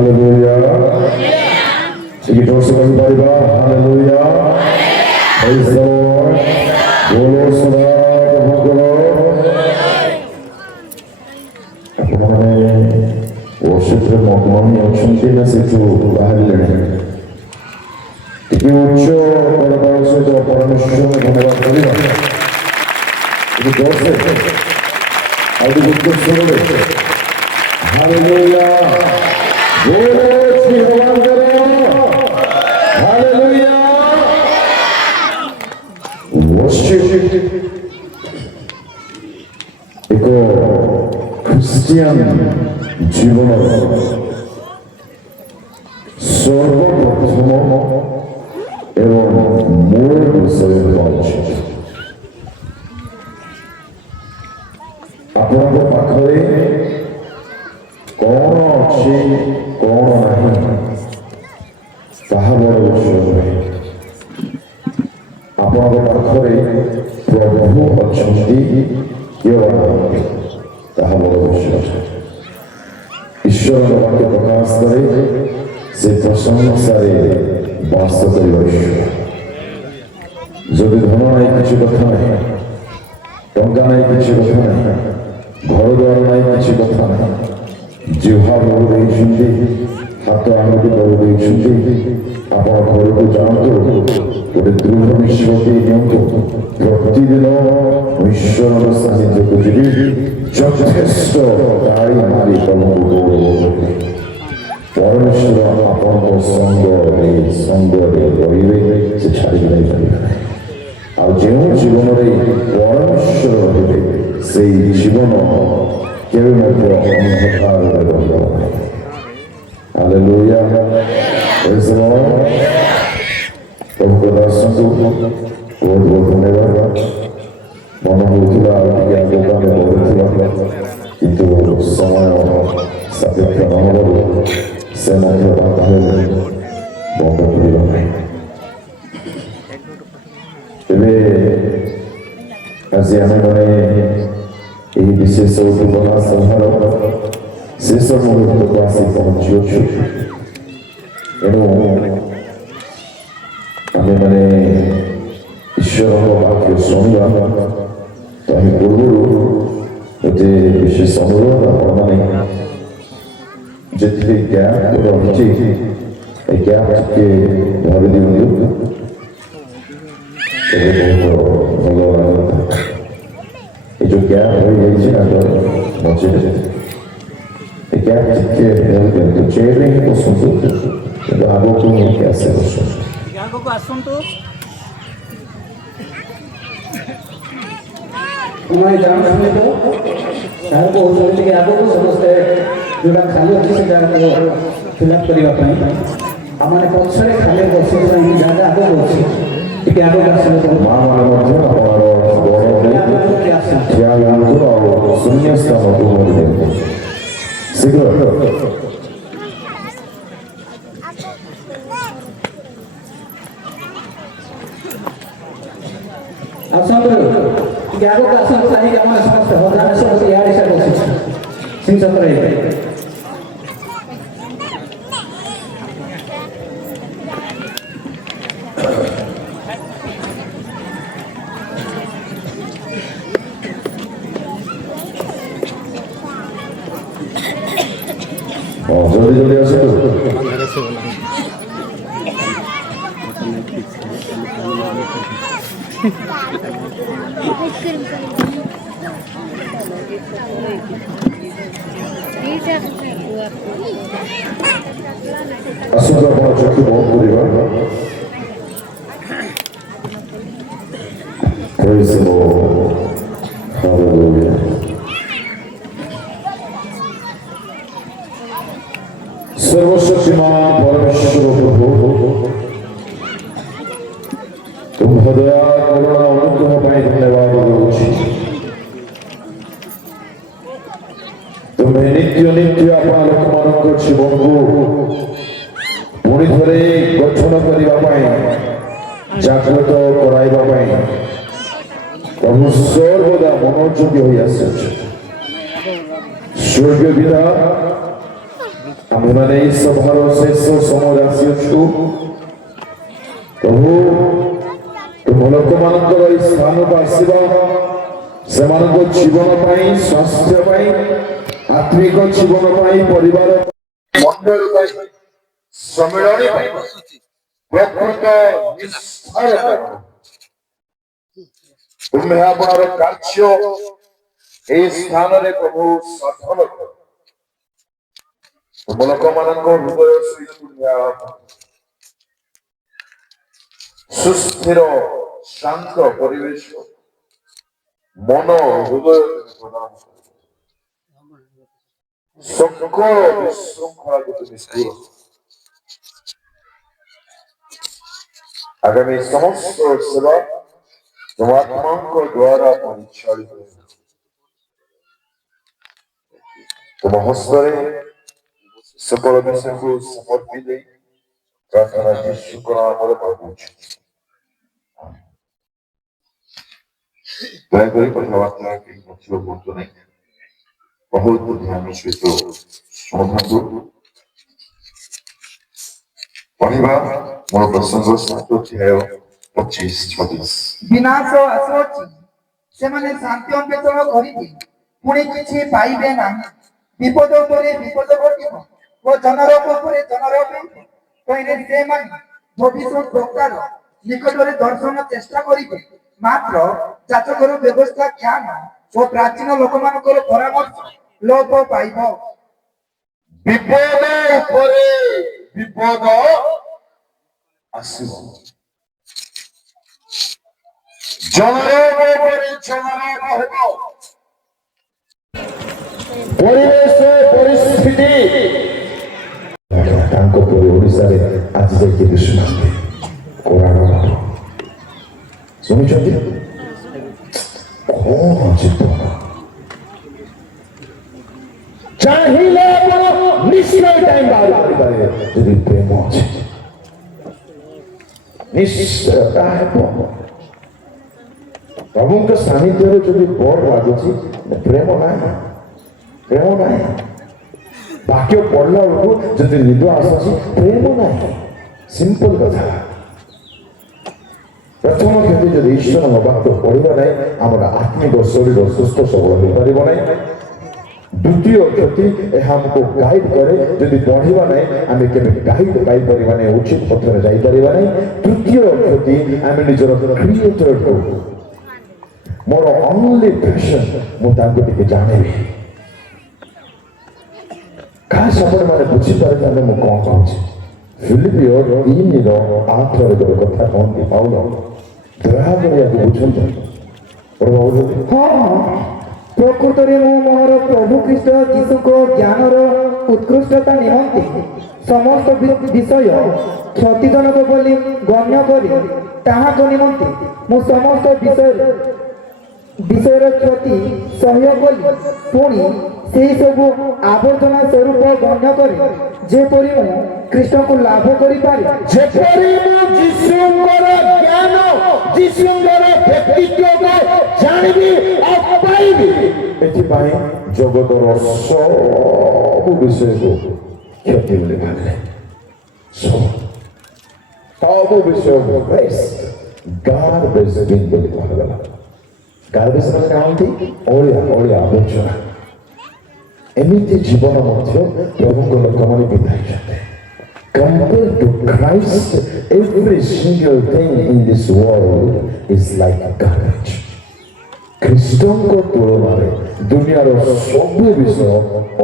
Hallelujah. Sige, Joseph, everybody, hallelujah. Praise the Lord. Bolo Sada, Bolo. ଆପଣମାନେ worshipରେ ମଗ୍ନ ଅଛନ୍ତି ନା ସେଠୁ ବାହାରିଲେଣି? ଟିକେ ଉଚ୍ଚ କଳକାର ସହିତ ପରମେଶ୍ୱରଙ୍କୁ ଧନ୍ୟବାଦ କରିବା। ଟିକେ ଜୋରସେ ଆଉ ଟିକେ ଉଚ୍ଚ ସ୍ୱରରେ ହାଲେଲୁୟା। ହାଲେଲୁୟା। worship ଏକ ଖ୍ରୀଷ୍ଟିଆନ ଜୀବନର ସର୍ବପ୍ରଥମ ଏବଂ ମୂଳ ବିଷୟ ହେବା ଉଚିତ। ଆପଣଙ୍କ ପାଖରେ କ'ଣ ଅଛି କ'ଣ ନାହିଁ ତାହା ବଡ଼ ବିଷୟ ନୁହେଁ। ଆପଣଙ୍କ ପାଖରେ ପ୍ରଭୁ ଅଛନ୍ତି କିମ୍ବା ନାହାନ୍ତି ତାହା ବଡ଼ ବିଷୟ। ଈଶ୍ୱରଙ୍କ ବାକ୍ୟ ପ୍ରକାଶ କରେ ସେ ପ୍ରଶଂସାରେ ବାସ କରିବା ଈଶ୍ୱର। ଯଦି ଧନ ନାହିଁ କିଛି କଥା ନାହିଁ, ଟଙ୍କା ନାହିଁ କିଛି କଥା ନାହିଁ, ଘର ଦ୍ୱାର ନାହିଁ କିଛି କଥା ନାହିଁ, ଜିହ୍ୱା ବଳ ଦେଇଛନ୍ତି, ହାତ ଆଙ୍ଗୁଠି ବଳ ଦେଇଛନ୍ତି। ଆପଣ ଘରକୁ ଯାଆନ୍ତୁ, ଗୋଟେ ଦୃଢ଼ ନିଷ୍ପତ୍ତି ନିଅନ୍ତୁ, ପ୍ରତିଦିନ ଈଶ୍ୱରଙ୍କ ସାନ୍ନିଧ୍ୟକୁ ଯିବି, ଯଥେଷ୍ଟ ଗାଳି ମାରି ତମକୁ ପରମେଶ୍ୱର ଆପଣଙ୍କ ସଙ୍ଗରେ ରହିବେ, ସେ ଛାଡ଼ିକି ନେଇପାରିବେ ନାହିଁ। ଆଉ ଯେଉଁ ଜୀବନରେ ପରମେଶ୍ୱର ରହିବେ ସେଇ ଜୀବନ କେବେ ମଧ୍ୟ ଅନ୍ଧକାରରେ ରହିବ ନାହିଁ। ହାଲେଲୁୟା। Praise the Lord. ପ୍ରଭୁଙ୍କ ଦାସଙ୍କୁ ବହୁତ ବହୁତ ଧନ୍ୟବାଦ। ମନ ହେଉଥିଲା ଟିକେ ଆଗକୁ ଆମେ ବଢ଼ୁଥିବା, କିନ୍ତୁ ସମୟ ସାପେକ୍ଷ ନ ହେବାରୁ ସେ ମଧ୍ୟ ବାଧା ହେଲେ ବନ୍ଦ କରିବା ନାହିଁ। ଏବେ ଆଜି ଆମେମାନେ ଏହି ବିଶେଷ ଉଦ୍ଦୀପନା ସଭାର ଶେଷ ମୁହୂର୍ତ୍ତକୁ ଆସି ପହଞ୍ଚିଅଛୁ। ଏଣୁ ଆମେମାନେ ଈଶ୍ୱରଙ୍କ ବାକ୍ୟ ଶୁଣିବା ତାହା ପୂର୍ବରୁ ଗୋଟିଏ ବିଶେଷ ଅନୁରୋଧ, ଆପଣମାନେ ଯେତିକି ଗ୍ୟାପ୍ ରହିଛି ଏ ଗ୍ୟାପ୍ ଟିକେ ଧରି ଦିଅନ୍ତୁ, ଏବେ ବହୁତ ଭଲ ଲାଗନ୍ତା। ଏ ଯେଉଁ ଗ୍ୟାପ୍ ରହିଯାଇଛି ଆଗ ମଝିରେ, ଏ ଗ୍ୟାପ୍ ଟିକେ ଧରି ଦିଅନ୍ତୁ। ଚେୟାରରେ ହିଁ ବସନ୍ତୁ, କିନ୍ତୁ ଆଗକୁ ନେଇକି ଆସେ ବସନ୍ତୁ। ଆଗକୁ ଆସନ୍ତୁ। ଜାଣୁଛନ୍ତି ତ କାହାକୁ କହୁଛନ୍ତି ଟିକେ ଆଗକୁ ସମସ୍ତେ ଯେଉଁଟା ଖାଲି ଅଛି ସେ ଜାଗାକୁ ଫିଲ୍ଅପ୍ କରିବା ପାଇଁ। ଆମମାନେ ପଛରେ ଖାଲି ବସିବା ପାଇଁ ଜାଗା ଆଗକୁ ଅଛି, ଟିକେ ଆଗକୁ ଆସିଲେ ମାଆମାନେ ମଧ୍ୟ ଆମର ଠିଆ ହୁଅନ୍ତୁ ଆଉ ଶୂନ୍ୟ ସ୍ଥାନକୁ ଭରି ଦିଅନ୍ତୁ ଶୀଘ୍ର। ଆସନ୍ତୁ, ଟିକେ ଆଗକୁ ଆସନ୍ତୁ, କାହିଁକି ଆମେ ସମସ୍ତେ ହଜାର ସମସ୍ତେ ଇଆଡ଼େ ସିଆଡ଼େ ବସିଛୁ ସିଂସତରେ। ଜଲ୍ଦି ଜଲ୍ଦି ଆସନ୍ତୁ। ଆସନ୍ତୁ ଆପଣ ଚକ୍ଷୁ ବନ୍ଦ କରିବା। Praise the Lord. Hallelujah. सर्वशक्तिमान परमेश्वर प्रभु, तुम दया करुणा अनुग्रह पाई धन्यवाद देउछि। तुम्हें नित्य नित्य अपना लोकमानक जीवन को पुणी थरे गठन करिबा पाई, जागृत कराइबा पाई प्रभु सर्वदा मनोयोगी होई आसुछि। स्वर्गीय पिता आम्भेमाने ଏହି ସଭାର ଶେଷ ସମୟରେ ଆସିଅଛୁ ପ୍ରଭୁ ତୁମ ଲୋକମାନଙ୍କର ଏହି ସ୍ଥାନକୁ ଆସିବା ସେମାନଙ୍କ ଜୀବନ ପାଇଁ ସ୍ୱାସ୍ଥ୍ୟ ପାଇଁ ଆତ୍ମିକ ଜୀବନ ପାଇଁ ପରିବାର ମଣ୍ଡଳ ପାଇଁ ସମ୍ମିଳନୀ ପାଇଁ ପ୍ରକୃତ ନିଷ୍ଠାର କାରଣ ତୁମେ ଆପଣର କାର୍ଯ୍ୟ ଏହି ସ୍ଥାନରେ ପ୍ରଭୁ ସାଧନ କର ତୁମ ଲୋକମାନଙ୍କ ହୃଦୟ ସହିତ ସୁସ୍ଥିର ଶାନ୍ତ ପରିବେଶ ମନ ହୃଦୟ ପ୍ରଦାନ କର সকল বিশৃঙ্খলাকে তুমি দূর আগামী সমস্ত সেবা তোমাত্মাঙ্ক দ্বারা পরিচালিত ତୁମ ହସ୍ତରେ সকল ବିଷୟକୁ ସମର୍ପି ଦେଇ ପ୍ରାର୍ଥନା ଯୀଶୁଙ୍କ ନାମରେ ମାଗୁଛୁ। ଦୟାକରି କଥାବାର୍ତ୍ତା କେହି ପଛରେ ହୁଅନ୍ତୁ ନାହିଁ, ବହୁତ ଧ୍ୟାନ ସହିତ ଶୁଣନ୍ତୁ। ପଢିବା ମୋର ପ୍ରସଙ୍ଗ 7:25-26। ବିନାଶ ଆସୁଅଛି, ସେମାନେ ଶାନ୍ତି ଅନ୍ୱେଷଣ କରିବେ, ପୁଣି କିଛି ପାଇବେ ନାହିଁ। ବିପଦ ଉପରେ ବିପଦ ଘଟିବ ଓ ଜନରୋଗ ଉପରେ ଜନରୋଗ ହେବ। ତହିଁରେ ସେମାନେ ଭବିଷ୍ୟତ ପ୍ରକାର ନିକଟରେ ଦର୍ଶନ ଚେଷ୍ଟା କରିବେ, ମାତ୍ର ଯାଚକର ବ୍ୟବସ୍ଥା ଜ୍ଞାନ ଓ ପ୍ରାଚୀନ ଲୋକମାନଙ୍କର ପରାମର୍ଶ ଲୋପ ପାଇବ। ବିପଦ ଉପରେ ବିପଦ ଆସିବ, ଜନରୋଗ ଉପରେ ଜନରୋଗ ହେବ। ପରିବେଶ ପରିସ୍ଥିତି ତାଙ୍କ ପରି ଓଡ଼ିଶାରେ ଆଜି ଯାଇକି ଦିଶୁନାହାନ୍ତି। କୋରାଣ ଶୁଣୁଛନ୍ତି କଣ ଜୀବନ ଚାହିଁଲେ ଆପଣ ନିଶ୍ଚୟ ଟାଇମ୍ ବାହାର କରିପାରିବେ ଯଦି ପ୍ରେମ ଅଛି, ନିଶ୍ଚୟତା ହେବ। ପ୍ରଭୁଙ୍କ ସାନ୍ନିଧ୍ୟରେ ଯଦି ବୋର୍ ଲାଗୁଛି ପ୍ରେମ ନାହିଁ, ପ୍ରେମ ନାହିଁ। ବାକ୍ୟ ପଢିଲା ବେଳକୁ ଯଦି ନିଦ ଆସୁଛି ପ୍ରେମ ନାହିଁ। ସିମ୍ପଲ କଥା। ପ୍ରଥମ କ୍ଷତି ଯଦି ଈଶ୍ୱର ବାକ୍ୟ ପଢିବା ନାହିଁ, ଆମର ଆତ୍ମିକ ଶରୀର ସୁସ୍ଥ ସବଳ ହୋଇପାରିବ ନାହିଁ। ଦ୍ୱିତୀୟ କ୍ଷତି ଏହା ଆମକୁ ଗାଇଡ୍ କରେ, ଯଦି ପଢିବା ନାହିଁ ଆମେ କେବେ ଗାଇଡ୍ ପାଇପାରିବା ନାହିଁ, ଉଚିତ ପଥରେ ଯାଇପାରିବା ନାହିଁ। ତୃତୀୟ କ୍ଷତି ଆମେ ନିଜର କ୍ରିଏଟରକୁ ମୋର ଅନଲି ପ୍ୟାସନ୍ ମୁଁ ତାଙ୍କୁ ଟିକେ ଜାଣିବି। ଖାସ୍ ଆପଣମାନେ ବୁଝିପାରିଥାନ୍ତେ ମୁଁ କଣ କହୁଛି। ଫିଲିପିଓ 3:8 ଗୋଟେ କଥା କହନ୍ତି ପାଉଲ, ଦୟାକରି ୟାକୁ ବୁଝନ୍ତୁ। ପ୍ରକୃତରେ ମୁଁ ମୋର ପ୍ରଭୁ ଖ୍ରୀଷ୍ଟ ଯୀଶୁଙ୍କ ଜ୍ଞାନର ଉତ୍କୃଷ୍ଟତା ନିମନ୍ତେ ସମସ୍ତ ବିଷୟ କ୍ଷତିଜନକ ବୋଲି ଗଣ୍ୟ କରି ତାହାଙ୍କ ନିମନ୍ତେ ମୁଁ ସମସ୍ତ ବିଷୟର କ୍ଷତି ସହ୍ୟ କଲି, ପୁଣି ସେହି ସବୁ ଆବର୍ଜନା ସ୍ୱରୂପ ଗଣ୍ୟ କରି ଯେପରି ମୁଁ ଖ୍ରୀଷ୍ଟଙ୍କୁ ଲାଭ କରିପାରେ, ଯେପରି ମୁଁ ଯୀଶୁଙ୍କର ଜ୍ଞାନ ଯୀଶୁଙ୍କର ବ୍ୟକ୍ତିତ୍ୱକୁ ଜାଣିବି ଆଉ ପାଇବି। ଏଥିପାଇଁ ଜଗତର ସବୁ ବିଷୟକୁ କ୍ଷତି ବୋଲି ଭାବିଲେ, ସବୁ ବିଷୟକୁ ଗାର୍ବେଜ୍ ବିନ୍ ବୋଲି କୁହାଗଲା। ଗାର୍ବେଜ୍ ମାନେ କହନ୍ତି ଅଳିଆ ଆବର୍ଜନା। ଏମିତି ଜୀବନ ମଧ୍ୟ ପ୍ରଭୁଙ୍କ ଲୋକମାନେ ବିତାଇଛନ୍ତି। Compared to Christ, every single thing in this world is like garbage. ଖ୍ରୀଷ୍ଟଙ୍କ ତୁଳନାରେ ଦୁନିଆର ସବୁ ବିଷୟ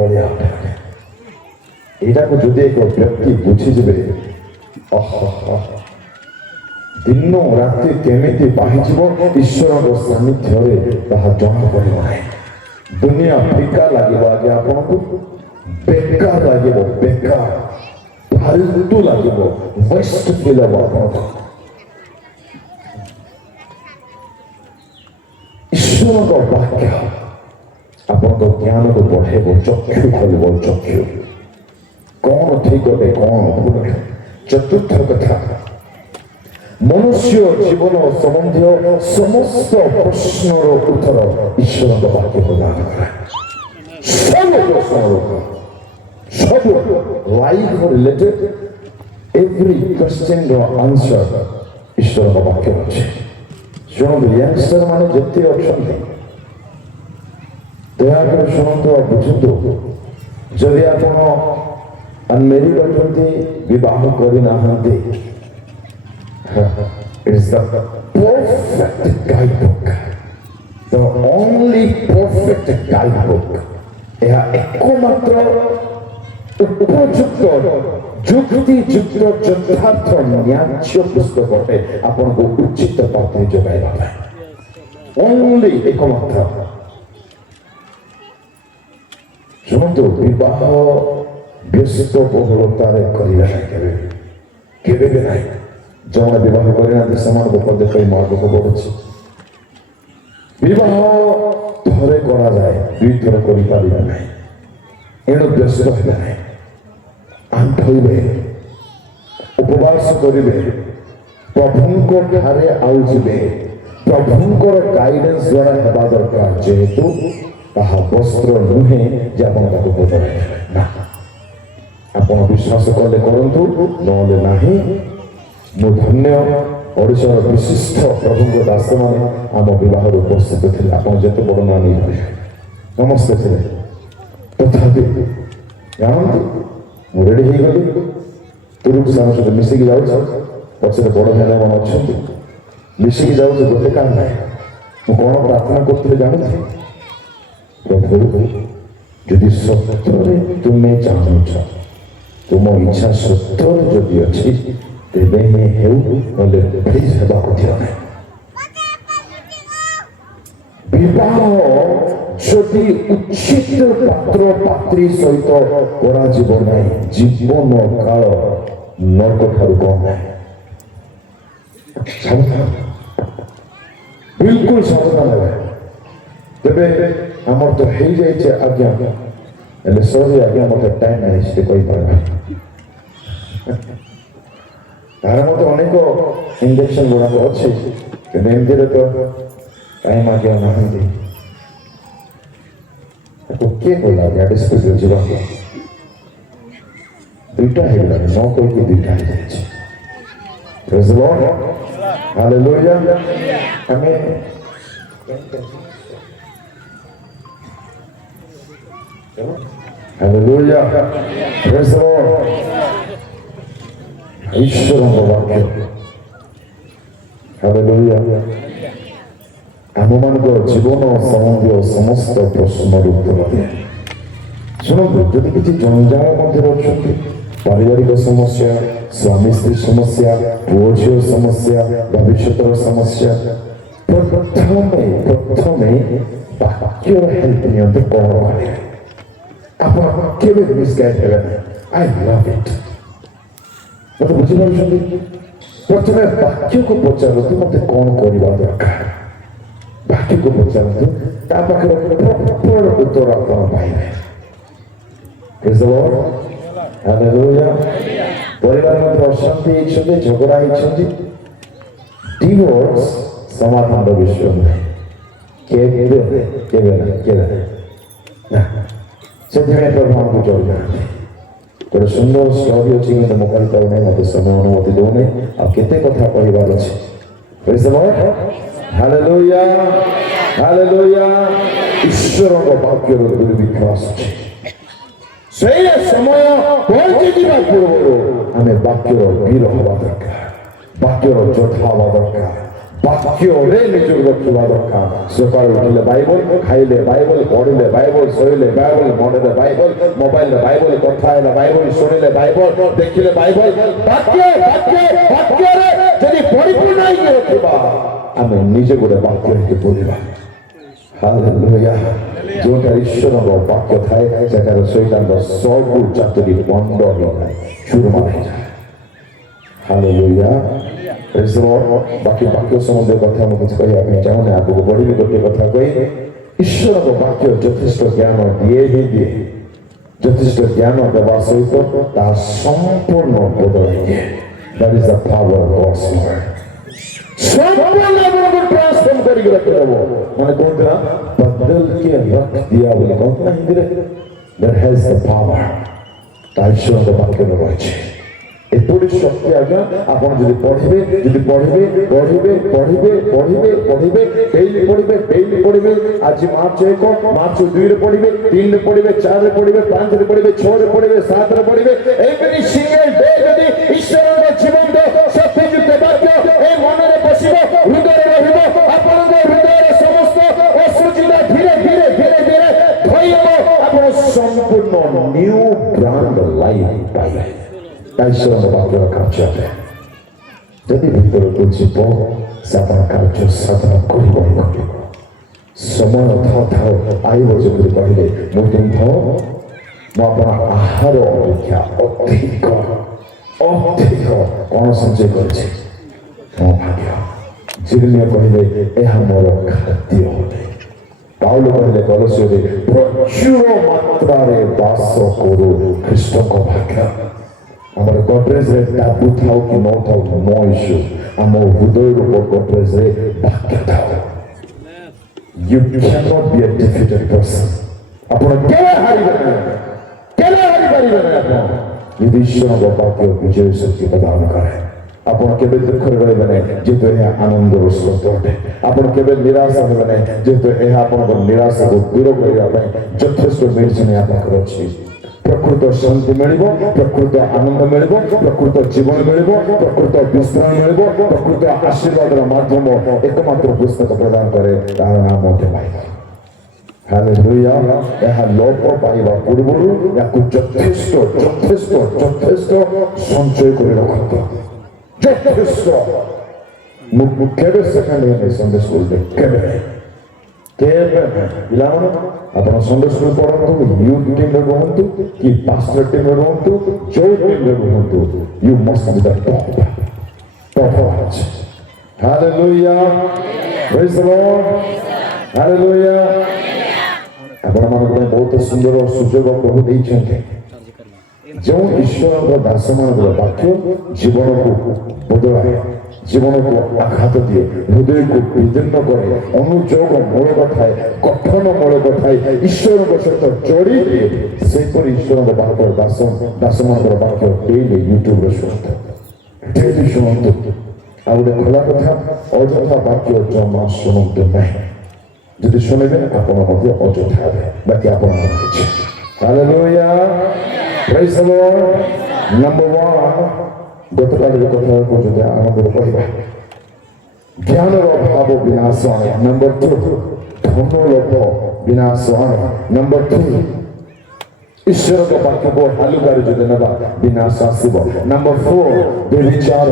ଅଳିଆ ଅଟେ। ଏଇଟାକୁ ଯଦି ଏକ ବ୍ୟକ୍ତି ବୁଝିଯିବେ, ଦିନ ରାତି କେମିତି ବାହିଯିବ ଈଶ୍ୱରଙ୍କ ସାନ୍ନିଧ୍ୟରେ ତାହା ଜଣାପଡ଼ିବ ନାହିଁ। ଦୁନିଆ ଫିକା ଲାଗିବ ଆଜ୍ଞା ଆପଣଙ୍କୁ, ବେକାର ଲାଗିବ, ବେକାର ଫାଲତୁ ଲାଗିବ, ୱେଷ୍ଟ ଫିଲ୍ ହେବ ଆପଣଙ୍କୁ। ଈଶ୍ୱରଙ୍କ ବାକ୍ୟ ଆପଣଙ୍କ ଜ୍ଞାନକୁ ବଢ଼େଇବ, ଚକ୍ଷୁ ଖୋଲିବ, ଚକ୍ଷୁ କଣ ଠିକ ଅଟେ କଣ ଭୁଲ ଅଟେ। ଚତୁର୍ଥ କଥା, ମନୁଷ୍ୟ ଜୀବନ ସମ୍ବନ୍ଧୀୟ ସମସ୍ତ ପ୍ରଶ୍ନର ଉତ୍ତର ଈଶ୍ୱରଙ୍କ ବାକ୍ୟ ପ୍ରଦାନ କରେ। ସବୁ ପ୍ରଶ୍ନର ଉତ୍ତର ସବୁ life related every question answer ଈଶ୍ୱରଙ୍କ ବାକ୍ୟ ଅଛି। ଶୁଣନ୍ତୁ ୟଙ୍ଗଷ୍ଟର ମାନେ ଯେତେ ଅଛନ୍ତି ଦୟାକରି ଶୁଣନ୍ତୁ ଆଉ ବୁଝନ୍ତୁ। ଯଦି ଆପଣ ଅନମ୍ୟାରିଡ୍ ଅଛନ୍ତି, ବିବାହ କରିନାହାନ୍ତି, it's the perfect guidebook, the only perfect guidebook. ଏହା ଏକମାତ୍ର ଉପଯୁକ୍ତ ଯୁକ୍ତିଯୁକ୍ତ ଯଥାର୍ଥ ନ୍ୟାଯ୍ୟ ପୁସ୍ତକ ଅଟେ ଆପଣଙ୍କୁ ଉଚିତ ପାତ୍ରୀ ଯୋଗାଇବା ପାଇଁ। ଓନ୍ଲି ଏକମାତ୍ର। ଶୁଣନ୍ତୁ ବିବାହ ବ୍ୟସ୍ତ ବହୁଳତାରେ କରିବା ନାହିଁ, କେବେ କେବେ ବି ନାହିଁ। ଯେଉଁମାନେ ବିବାହ କରିନାହାନ୍ତି ସେମାନଙ୍କୁ ପଦେ କହି ମୁଁ ଆଗକୁ ବଢୁଛି। ବିବାହ ଥରେ କରାଯାଏ, ଦୁଇଥର କରିପାରିବେ ନାହିଁ। ଏଣୁ ବ୍ୟସ୍ତ ହେବେ ନାହିଁ। ଆଣ୍ଠଇବେ, ଉପବାସ କରିବେ, ପ୍ରଭୁଙ୍କ ଠାରେ ଆଉ ଯିବେ। ପ୍ରଭୁଙ୍କର ଗାଇଡେନ୍ସ ଦ୍ୱାରା ହେବା ଦରକାର, ଯେହେତୁ ତାହା ବସ୍ତ୍ର ନୁହେଁ ଯେ ଆପଣ ତାକୁ ବଦଳାଇ ଦେବେ ନା। ଆପଣ ବିଶ୍ୱାସ କଲେ କରନ୍ତୁ, ନହେଲେ ନାହିଁ। ମୁଁ ଧନ୍ୟ ଓଡ଼ିଶାର ବିଶିଷ୍ଟ ପ୍ରଭୁଙ୍କ ଦାସମାନେ ଆମ ବିବାହରେ ଉପସ୍ଥିତ ଥିଲେ। ଆପଣ ଯେତେ ବଡ଼ ନା ନେଇପାରିବେ, ସମସ୍ତେ ଥିଲେ। ତଥାପି ଜାଣନ୍ତୁ ମୁଁ ରେଡ଼ି ହେଇଗଲି, ତୁରୁକୁ ସାର ସହିତ ମିଶିକି ଯାଉଛି। ପଛରେ ବଡ଼ ମ୍ୟାଡ଼ାମ ଅଛନ୍ତି, ମିଶିକି ଯାଉଛି। ଗୋଟେ କାମ ନାହିଁ। ମୁଁ କ'ଣ ପ୍ରାର୍ଥନା କରୁଥିଲି ଜାଣୁଥିଲି? ପ୍ରଭୁ, ଯଦି ସତ୍ୟରେ ତୁମେ ଚାହୁଁଛ, ତୁମ ଇଚ୍ଛା ସତ୍ୟରେ ଯଦି ଅଛି, ତେବେ ହିଁ ହେଉ, ନହେଲେ ପ୍ଲିଜ୍ ହେବାକୁ ଦିଅ ନାହିଁ। ବିବାହ ଯଦି ଉଚିତ ପାତ୍ର ପାତ୍ରୀ ସହିତ କରାଯିବ ନାହିଁ, ଜୀବନ କାଳ ନର୍କ ଠାରୁ କମ୍ ନାହିଁ। ବିଲକୁଲ ସାବଧାନ ହେବେ। ତେବେ ଆମର ତ ହେଇଯାଇଛି ଆଜ୍ଞା, ହେଲେ ସରି ଆଜ୍ଞା ମୋତେ ଟାଇମ୍ ନାହିଁ ସେ କହିପାରିବା। ତାର ମତେ ଅନେକ ଇଞ୍ଜେକ୍ସନ୍ ଗୁଡ଼ାକ ଅଛି, କିନ୍ତୁ ଏମିତିରେ ତ ଟାଇମ୍ ଆଜ୍ଞା ନାହାନ୍ତି। ତାକୁ କିଏ କହିଲା ଆଜ୍ଞା ଡିସ୍ପ୍ୟୁଟ୍ରେ ଯିବାକୁ? ଦୁଇଟା ହେଇଗଲାଣି, ନ କହିକି ଦୁଇଟା ହେଇଯାଇଛି। Praise the Lord. Hallelujah. ଆମେ Hallelujah. Praise the Lord. ଈଶ୍ୱରଙ୍କ ବାକ୍ୟ Hallelujah ଆମମାନଙ୍କ ଜୀବନ ସମ୍ବନ୍ଧୀୟ ସମସ୍ତ ପ୍ରଶ୍ନର ଉତ୍ତର ଦିଏ। ଶୁଣନ୍ତୁ, ଯଦି କିଛି ଜଞ୍ଜାଳ ମଧ୍ୟରେ ଅଛନ୍ତି, ପାରିବାରିକ ସମସ୍ୟା, ସ୍ୱାମୀ ସ୍ତ୍ରୀ ସମସ୍ୟା, ପୁଅ ଝିଅ ସମସ୍ୟା, ଭବିଷ୍ୟତର ସମସ୍ୟା, ପ୍ରଥମେ ବାକ୍ୟର ହେଲ୍ପ ନିଅନ୍ତୁ। କ'ଣ ଭାବେ ଆପଣ କେବେ ମିସଗାଇଡ୍ ହେବେ ନାହିଁ। ଆଇ ଲଭ୍ ଇଟ୍। ମତେ ବୁଝିପାରୁଛନ୍ତି? ପ୍ରଥମେ ବାକ୍ୟକୁ ପଚାରନ୍ତୁ, ମତେ କ'ଣ କରିବା ଦରକାର। ବାକ୍ୟକୁ ପଚାରନ୍ତୁ, ତା ପାଖରେ ପ୍ରପର ଉତ୍ତର ଆପଣ ପାଇବେ। Praise the Lord. Hallelujah. ପରିବାର ମଧ୍ୟରେ ଅଶାନ୍ତି ହେଇଛନ୍ତି, ଝଗଡ଼ା ହେଇଛନ୍ତି, ଡିଭୋର୍ସ ସମାଧାନର ବିଷୟ ନାହିଁ। କେବେ ନା। ସେଥିପାଇଁ ପ୍ରଭୁ ଆମକୁ ଜଣୁନାହାନ୍ତି। ଗୋଟେ ସୁନ୍ଦର ଷ୍ଟୋରି ଅଛି, କିନ୍ତୁ ମୁଁ କହିପାରୁନାହିଁ, ମୋତେ ସମୟ ଅନୁମତି ଦେଉନାହିଁ। ଆଉ କେତେ କଥା କହିବାର ଅଛି। Praise the Lord. Hallelujah. Hallelujah. ଈଶ୍ୱରଙ୍କ ବାକ୍ୟର ଦୁର୍ବିଶ୍ୱାସ ଅଛି। ସେଇ ସମୟ ପହଞ୍ଚିଯିବା ପୂର୍ବରୁ ଆମେ ବାକ୍ୟର ବୀର ହେବା ଦରକାର, ବାକ୍ୟର ଯୋଦ୍ଧା ହେବା ଦରକାର, ବାକ୍ୟରେ ନିଜକୁ ରଖିବା ଦରକାର। ସକାଳୁ ଉଠିଲେ ବାଇବଲ, ଖାଇଲେ ବାଇବଲ, ପଢିଲେ ବାଇବଲ, ଶୋଇଲେ ବାଇବଲ, ମନରେ ବାଇବଲ, ମୋବାଇଲରେ ବାଇବଲ, କଥା ହେଲେ ବାଇବଲ, ଶୁଣିଲେ ବାଇବଲ, ଦେଖିଲେ ବାଇବଲ। ବାକ୍ୟରେ ଯଦି ପରିପୂର୍ଣ୍ଣ ହେଇକି ରଖିବା, ଆମେ ନିଜେ ଗୋଟେ ବାକ୍ୟ ହେଇକି ବୋଲିବା। Hallelujah. ଯେଉଁଠାରେ ଈଶ୍ୱରଙ୍କ ବାକ୍ୟ ଥାଏ, ସେଠାରେ ଶୈତାନର ସବୁ ଚାତୁରୀ ବନ୍ଦ ହୋଇଥାଏ, ଚୂରମାର ହେଇଯାଏ। Hallelujah. Praise the Lord. ବାକି ବାକ୍ୟ ସମ୍ବନ୍ଧୀୟ କଥା ମୁଁ କିଛି କହିବା ପାଇଁ ଚାହୁଁନି, ଆଗକୁ ବଢ଼ିବି। ଗୋଟିଏ କଥା କହି, ଈଶ୍ୱରଙ୍କ ବାକ୍ୟ ଯଥେଷ୍ଟ ଜ୍ଞାନ ଦିଏ। ଯଥେଷ୍ଟ ଜ୍ଞାନ ଦେବା ସହିତ ତାହା ସମ୍ପୂର୍ଣ୍ଣ ବଦଳାଇ ଦିଏ। That is the power of God's word. ସମ୍ପୂର୍ଣ୍ଣ ଆପଣଙ୍କୁ ଟ୍ରାନ୍ସଫର୍ମ କରିକି ରଖିଦେବ। ମାନେ କହନ୍ତି ନା, ବଦଲ के रख दिया ବୋଲି କହନ୍ତି ନା ହିନ୍ଦୀରେ। That has the power. ତା ଈଶ୍ୱରଙ୍କ ବାକ୍ୟରେ ରହିଛି। ଏପରି ଶକ୍ତି ଆଜ୍ଞା ଆପଣ ଯଦି ପଢିବେ ଡେଲି ପଢିବେ ଆଜି ମାର୍ଚ୍ଚ 1 ମାର୍ଚ୍ଚ 2ରେ ପଢିବେ 3ରେ ପଢିବେ 4ରେ ପଢିବେ 5ରେ ପଢିବେ 6ରେ ପଢିବେ 7ରେ ପଢିବେ ଏଭରି ସିଙ୍ଗଲ ଡେ ଯଦି ଈଶ୍ୱରଙ୍କ ଜୀବନ୍ତ ଶକ୍ତିଯୁକ୍ତ ବାକ୍ୟ ଏ ମନରେ ବସିବ ହୃଦୟରେ ରହିବ ଆପଣଙ୍କ ହୃଦୟରେ ସମସ୍ତ ଅସୁଚିତା ଧୀରେ ଧୀରେ ଧୋଇବ ଆପଣ ସମ୍ପୂର୍ଣ୍ଣ ନ୍ୟୁ ବ୍ରାଣ୍ଡ ଲାଇଫ ପାଇବେ। ଈଶ୍ୱରଙ୍କ ବାକ୍ୟର କାର୍ଯ୍ୟରେ ଯଦି ଭିତରକୁ ଯିବ ସେ ଆପଣ କାର୍ଯ୍ୟ ସାଧନ କରିବ ସମୟ ଥାଉ ଆଇବ ଯେପରି କହିଲେ ମୁଁ ତୁମ୍ଭ ମୁଁ ଆପଣ ଆହାର ଅପେକ୍ଷା ଅଧିକ କଣ ସଞ୍ଚୟ କରିଛି ମୋ ଭାଗ୍ୟ। ଜିର୍ମିୟ କହିଲେ ଏହା ମୋର ଖାଦ୍ୟ ଅଟେ। ପାଉଲ କହିଲେ କଲୋସ୍ୟରେ ପ୍ରଚୁର ମାତ୍ରାରେ ବାସ କରୁ ଖ୍ରୀଷ୍ଟଙ୍କ ଭାଗ୍ୟ। ଆମର ଗଡରେଜରେ ଟାବୁ ଥାଉ କି ନଥାଉ नो ଇସ୍ୟୁ ଆମ ହୃଦୟ ରୂପ ଗଡରେଜରେ ବାକ୍ୟ ଥାଉ। You cannot be a defeated person. ଆପଣ କେବେ ହାରିପାରିବେ ନାହିଁ ଆପଣ ଯଦି ଈଶ୍ୱରଙ୍କ ବାକ୍ୟ ବିଜୟ ଶକ୍ତି ପ୍ରଦାନ କରେ। ଆପଣ କେବେ ଦୁଃଖରେ ରହିବେ ନାହିଁ ଯେହେତୁ ଏହା ଆନନ୍ଦର ସ୍ରୋତ ଅଟେ। ଆପଣ କେବେ ନିରାଶ ହେବେ ନାହିଁ ଯେହେତୁ ଏହା ଆପଣଙ୍କ ନିରାଶକୁ ଦୂର କରିବା ପାଇଁ ଯଥେଷ୍ଟ ମେଡିସିନ ଆପଣଙ୍କର ଅଛି। ପ୍ରକୃତ ଶାନ୍ତି ମିଳିବ, ପ୍ରକୃତ ଆନନ୍ଦ ମିଳିବ, ପ୍ରକୃତ ଜୀବନ ମିଳିବ, ପ୍ରକୃତ ବିଶ୍ରାମ ମିଳିବ, ପ୍ରକୃତ ଆଶୀର୍ବାଦର ମାଧ୍ୟମ ଏକମାତ୍ର ପୁସ୍ତକ ପ୍ରଦାନ କରେ ତାହାର ନାମ ଅଟେ ବାଇବେଲ। ହାଲେଲୁୟା। ଏହା ଲୋପ ପାଇବା ପୂର୍ବରୁ ଏହାକୁ ଯଥେଷ୍ଟ ସଞ୍ଚୟ କରି ରଖନ୍ତୁ। ଯଥେଷ୍ଟ ମୁଁ କେବେ ସେକେଣ୍ଡ ହେଇନି ସନ୍ଡେ ସ୍କୁଲରେ କେବେ ପିଲାମାନେ ଆପଣ ସନ୍ଡେ ସ୍କୁଲ ପଢନ୍ତୁ ୟୁଥ ଟିମ୍ରେ ରୁହନ୍ତୁ କି ପାଷ୍ଟର ଟିମ୍ରେ ରୁହନ୍ତୁ ଯୋଉ ଟିମ୍ରେ ରୁହନ୍ତୁ you must be the top performance. Hallelujah praise the Lord hallelujah. ଆପଣମାନଙ୍କ ପାଇଁ ବହୁତ ସୁନ୍ଦର ସୁଯୋଗ ପ୍ରଭୁ ଦେଇଛନ୍ତି। ଯେଉଁ ଈଶ୍ୱରଙ୍କ ଦାସମାନଙ୍କର ବାକ୍ୟ ଜୀବନକୁ ବଦଳାଏ, ଜୀବନକୁ ଆଘାତ ଦିଏ, ହୃଦୟକୁ ବିଦୀର୍ଣ୍ଣ କରେ, ଅନୁଯୋଗ ମୂଳକ ଥାଏ, ଗଠନ ମୂଳକ ଥାଏ, ଈଶ୍ୱରଙ୍କ ସହିତ ଯୋଡ଼ି ଦିଏ, ସେହିପରି ଈଶ୍ୱରଙ୍କ ବାକ୍ୟର ଦାସମାନଙ୍କର ବାକ୍ୟ ଡେଲି ୟୁଟ୍ୟୁବରେ ଶୁଣନ୍ତୁ, ଡେଲି ଶୁଣନ୍ତୁ। ଆଉ ଗୋଟେ ଖୋଲା କଥା, ଅଯଥା ବାକ୍ୟ ଜମା ଶୁଣନ୍ତୁ ନାହିଁ। ଯଦି ଶୁଣିବେ ଆପଣ ମଧ୍ୟ ଅଯଥା ହେବେ, ବାକି ଆପଣଙ୍କର କିଛି। Hallelujah praise the Lord. Number 1 ଗତକାଲିର କଥାକୁ ଯଦି ଆରମ୍ଭ କରିବା ଜ୍ଞାନର ଅଭାବ ବିନାଶ ଆଣେ। ନମ୍ବର 2 ଧନ ଲୋଭ ବିନାଶ ଆଣେ। ନମ୍ବର 3 ଈଶ୍ୱରଙ୍କ ବାକ୍ୟକୁ ହାଲୁକାରେ ଯଦି ନେବା ବିନାଶ ଆସିବ। ନମ୍ବର 4 ବ୍ୟଭିଚାର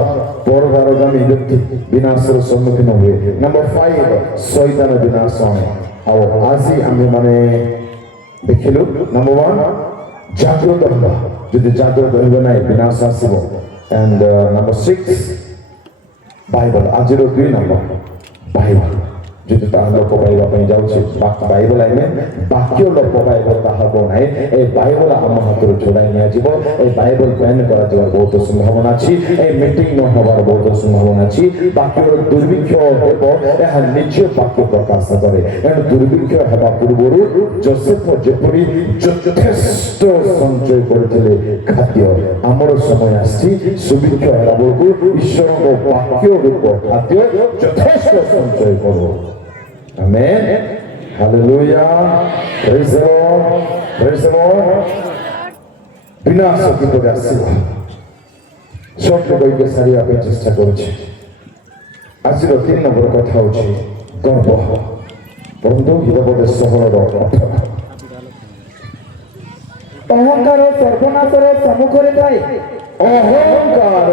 ପରଦାରଗାମୀ ବ୍ୟକ୍ତି ବିନାଶର ସମ୍ମୁଖୀନ ହୁଏ। ନମ୍ବର 5 ଶୈତାନ ବିନାଶ ଆଣେ। ଆଉ ଆଜି ଆମେମାନେ ଦେଖିଲୁ ନମ୍ବର 1 ଜାଗ୍ରତ ହେବା, ଯଦି ଜାଗ୍ରତ ହେବ ନାହିଁ ବିନାଶ ଆସିବ। and number 6 Bible. ଆଜିର 2 ନମ୍ବର ବାଇବେଲ। ଯଦି ତାହା ଲୋପ ପାଇବା ପାଇଁ ଯାଉଛି ବାଇବେଲ ବାକ୍ୟ ଲୋପ ପାଇବ ତାହା ହେବ ନାହିଁ। ଏ ବାଇବେଲ ଆମ ହାତରୁ ଛଡ଼ାଇ ନିଆଯିବ। ଏ ବାଇବେଲ ବ୍ୟାନ୍ କରାଯିବାର ବହୁତ ସମ୍ଭାବନା ଅଛି। ଏ ମିଟିଂ ନ ହେବାର ବହୁତ ସମ୍ଭାବନା ଅଛି। ବାକ୍ୟର ଦୁର୍ଭିକ୍ଷ ହେବ, ଏହା ନିଜ ବାକ୍ୟ ପ୍ରକାଶ କରେ। ଏଣୁ ଦୁର୍ଭିକ୍ଷ ହେବା ପୂର୍ବରୁ ଯୋସେଫ ଯେପରି ଯଥେଷ୍ଟ ସଞ୍ଚୟ କରିଥିଲେ ଖାଦ୍ୟ, ଆମର ସମୟ ଆସିଛି ସୁଭିକ୍ଷ ହେଲା ବେଳକୁ ଈଶ୍ୱରଙ୍କ ବାକ୍ୟ ରୂପ ଖାଦ୍ୟ ଯଥେଷ୍ଟ ସଞ୍ଚୟ କରୁ। Amen. Hallelujah. Praise the Lord. Praise the Lord. ବିନାଶ କିପରି ଆସିବ ସତ୍ୟ କହିକି ସାରିବା ପାଇଁ ଚେଷ୍ଟା କରୁଛି। ଆଜିର 3 ନମ୍ବର କଥା ହେଉଛି ଗର୍ବ। ବନ୍ଧୁ ହିରବଦେ 16ର 18 ଅହଙ୍କାର ସର୍ବନାଶର ସମ୍ମୁଖରେ ଥାଏ। ଅହଙ୍କାର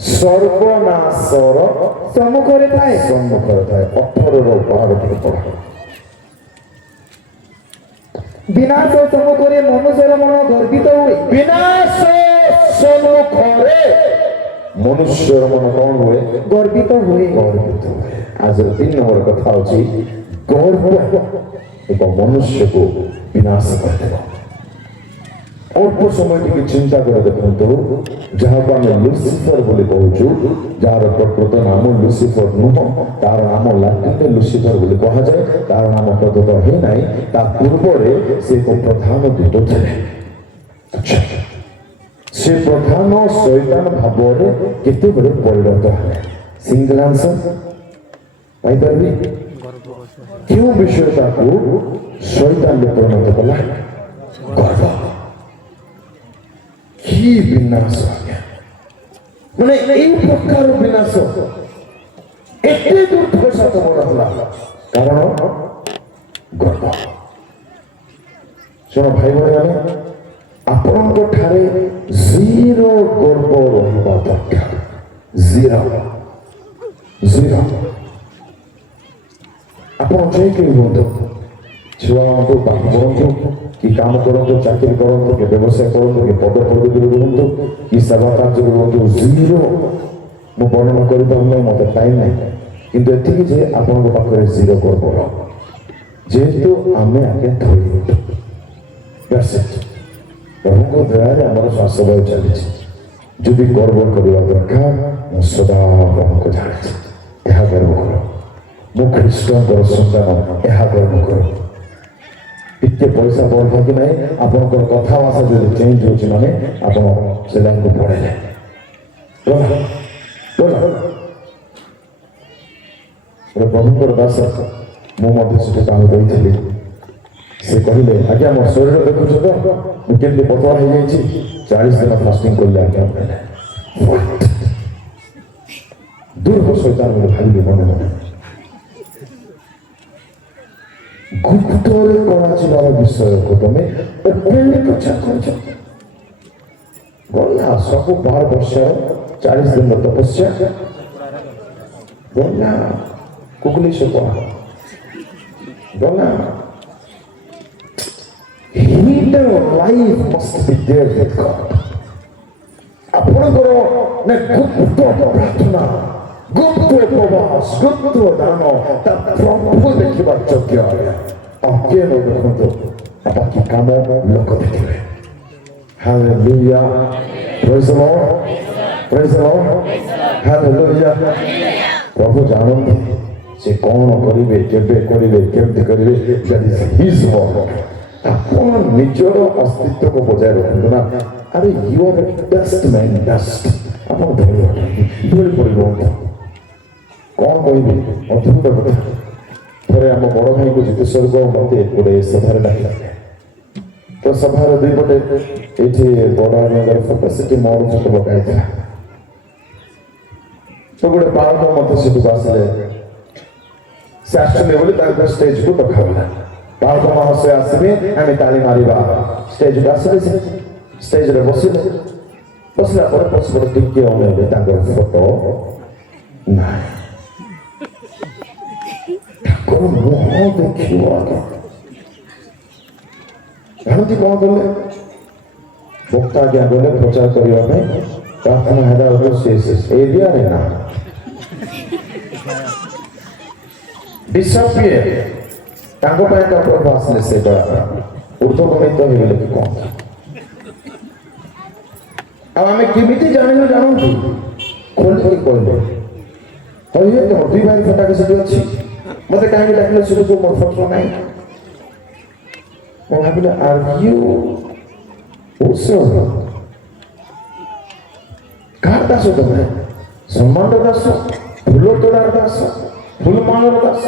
ସର୍ବନାଶର ସମ୍ମୁଖରେ ଥାଏ। 18ର 12 ଟିକେ ପଢ଼। ବିନାଶ ସମ୍ମୁଖରେ ମନୁଷ୍ୟର ମନ ଗର୍ବିତ ହୁଏ। ବିନାଶ ସମ୍ମୁଖରେ ମନୁଷ୍ୟର ମନ କଣ ହୁଏ? ଗର୍ବିତ ହୁଏ। ଆଜିର 3 ନମ୍ବର କଥା ହେଉଛି ଗର୍ବ ଏକ ମନୁଷ୍ୟକୁ ବିନାଶ କରିଦେବ। ଅଳ୍ପ ସମୟ ଟିକେ ଚିନ୍ତା କରି ଦେଖନ୍ତୁ, ଯାହାକୁ ଆମେ ଲୁସିଫର ବୋଲି କହୁଛୁ, ଯାହାର ପ୍ରକୃତ ନାମ ଲୁସିଫର ନୁହଁ, ତାର ନାମ ଲାଟିନରେ ଲୁସିଫର ବୋଲି କୁହାଯାଏ। ତାର ନାମ ପ୍ରଦତ୍ତ ହେଇନାହିଁ। ତା ପୂର୍ବରେ ସେ ଏକ ପ୍ରଧାନ ଦୂତ ଥିଲେ। ସେ ପ୍ରଧାନ ଶୈତାନ ଭାବରେ କେତେବେଳେ ପରିଣତ ହେଲେ? ସିଙ୍ଗଲ ଆନ୍ସର ପାଇପାରିବି? କେଉଁ ବିଷୟ ତାକୁ ଶୈତାନରେ ପରିଣତ କଲା? ଗର୍ବ। କି ବିନାଶ ଆଜ୍ଞା! ମାନେ এই প্রকার বিনাশ এতে দুর্দশা তোমার হলা কারণ গর্ব। শুণ ভাই ভাই মানে ଆପଣଙ୍କ ଠାରେ ଜିରୋ ଗର୍ବ ରହିବା ଦରକାର। Zero zero. ଆପଣ ଯାଇକି ରୁହନ୍ତୁ, ଛୁଆ ହୁଅନ୍ତୁ, ପାଠ ପଢ଼ନ୍ତୁ, କି କାମ କରନ୍ତୁ, ଚାକିରି କରନ୍ତୁ, କି ବ୍ୟବସାୟ କରନ୍ତୁ, କି ପଦ ପଦବୀରେ ରୁହନ୍ତୁ, କି ସେବା କାର୍ଯ୍ୟରେ ରୁହନ୍ତୁ, ଜିରୋ। ମୁଁ ବର୍ଣ୍ଣନା କରିପାରୁନାହିଁ, ମୋତେ ଟାଇମ୍ ନାହିଁ, କିନ୍ତୁ ଏତିକି ଯେ ଆପଣଙ୍କ ପାଖରେ ଜିରୋ ଗର୍ବ। ଯେହେତୁ ଆମେ ଆଜ୍ଞା ଧରି ପ୍ରଭୁଙ୍କ ଦୟାରେ ଆମର ଶ୍ୱାସବାୟୁ ଚାଲିଛି। ଯଦି ଗର୍ବ କରିବା ଦରକାର, ମୁଁ ସଦା ପ୍ରଭୁଙ୍କୁ ଜାଣିଛି, ଏହା ଗର୍ବ କର। ମୁଁ ଖ୍ରୀଷ୍ଟଙ୍କର ସନ୍ତାନ, ଏହା ଗର୍ବ କର। ଟିକେ ପଇସା ବଢ଼ିଲା କି ନାହିଁ, ଆପଣଙ୍କର କଥାଭାଷା ଯଦି ଚେଞ୍ଜ ହେଉଛି ମାନେ ଆପଣ ସେ ଲାଇନ୍କୁ ପଳେଇଲେ। ପ୍ରଭୁଙ୍କର ଦାସ ମୁଁ ମଧ୍ୟ ସେଠି କାମ କରିଥିଲି। ସେ କହିଲେ ଆଜ୍ଞା ମୋ ଶରୀର ଦେଖୁଛ ତ, ମୁଁ କେମିତି ପତଳା ହେଇଯାଇଛି, 40 ଦିନ ଫାଷ୍ଟିଂ କଲି ଆଜ୍ଞା। ଦୂର ଶୈତାନ ବୋଲି ଭାବିଲି ମନେ ମନେ। ଗୁପ୍ତରେ କରାଯିବାର ବିଷୟକୁ ତମେ ଓପେନଲି ପ୍ରଚାର କରୁଛ। ଗଲା ସବୁ 12 ବର୍ଷ 40 ଦିନର ତପସ୍ୟା ଗଲା କୁକୁଲି ସେ ଗଲା। Hidden life must be there with God. ଆପଣଙ୍କର ଗୁପ୍ତ ପ୍ରାର୍ଥନା, ଗୁପ୍ତ ଉପବାସ, ଗୁପ୍ତ ଦାନ ତା ପ୍ରଭୁ ଦେଖିବା ଯୋଗ୍ୟ। ଅଜ୍ଞ ଦେଖନ୍ତୁ ବାକି କାମ ଲୋକ ଦେଖିବେ। Hallelujah. Praise the Lord. Praise the Lord. Hallelujah. ପ୍ରଭୁ ଜାଣନ୍ତି ସେ କ'ଣ କରିବେ, କେବେ କରିବେ, କେମିତି କରିବେ। That is his work. ଆପଣ ନିଜର ଅସ୍ତିତ୍ୱକୁ ବଜାୟ ରଖନ୍ତୁ ନା। ଆରେ you are dust man, dust. ଆପଣ ଧରି ଧରି ପଡ଼ି ରୁହନ୍ତୁ। କ'ଣ କହିବି, ଅଦ୍ଭୁତ କଥା। ଥରେ ଆମ ବଡ଼ ଭାଇଙ୍କୁ ଜିତେଶ୍ୱରକୁ ମୋତେ ଗୋଟେ ସଭାରେ ଡାକିଲା। ତ ସଭାର ଦୁଇ ପଟେ ଏଇଠି ବଡ଼ ଭାଇଙ୍କର ଫଟୋ, ସେଠି ମୋର ଫଟୋ ପକା ହେଇଥିଲା। ତ ଗୋଟେ ପାଳକ ମୋତେ ସେଠୁକୁ ଆସିଲେ। ସେ ଆସୁଛନ୍ତି ବୋଲି ତାଙ୍କ ଷ୍ଟେଜକୁ ଡକାଗଲା। ପାଳକ ମହାଶୟ ଆସିବେ, ଆମେ ତାଳି ମାରିବା। ଷ୍ଟେଜକୁ ଆସିଲେ, ସେ ଷ୍ଟେଜରେ ବସିଲେ। ବସିଲା ପରେ ପଛପଟେ ଟିକେ ଅନେଇଲେ, ତାଙ୍କର ଫଟୋ ନାହିଁ। ତାଙ୍କର ମୁହଁ ଦେଖିବ ଆଗ। ଭାବନ୍ତି କ'ଣ କଲେ? ବକ୍ତା ଆଜ୍ଞା ଗଲେ ପ୍ରଚାର କରିବା ପାଇଁ, ପ୍ରାର୍ଥନା ହେଲା ଏରିଆରେ ନା ବିଶପ୍ ତାଙ୍କ ପାଇଁ ତ ପ୍ରଭୁ ଆସିଲେ। ସେ ଉର୍ଦ୍ଧ୍ୱଗଣିତ ହେଇଗଲେ କି କ'ଣ? ଆଉ ଆମେ କେମିତି ଜାଣିଲୁ ଜାଣନ୍ତୁ? ଖୋଲିକି କହିଲେ, କହିଲେ ତମ 2 ଭାଇ ଫଟାକ ସେଠି ଅଛି, ମତେ କାହିଁକି ଡାକିଲେ? ସେଠୁ ମୋର ଫଟୋ ନାହିଁ। ମୁଁ ଭାବିଲି ଆର୍ ୟୁ କାହାର ଦାସ ତମେ? ସମ୍ମାନର ଦାସ, ଫୁଲ ତୋଡ଼ାର ଦାସ, ଫୁଲମାଳର ଦାସ,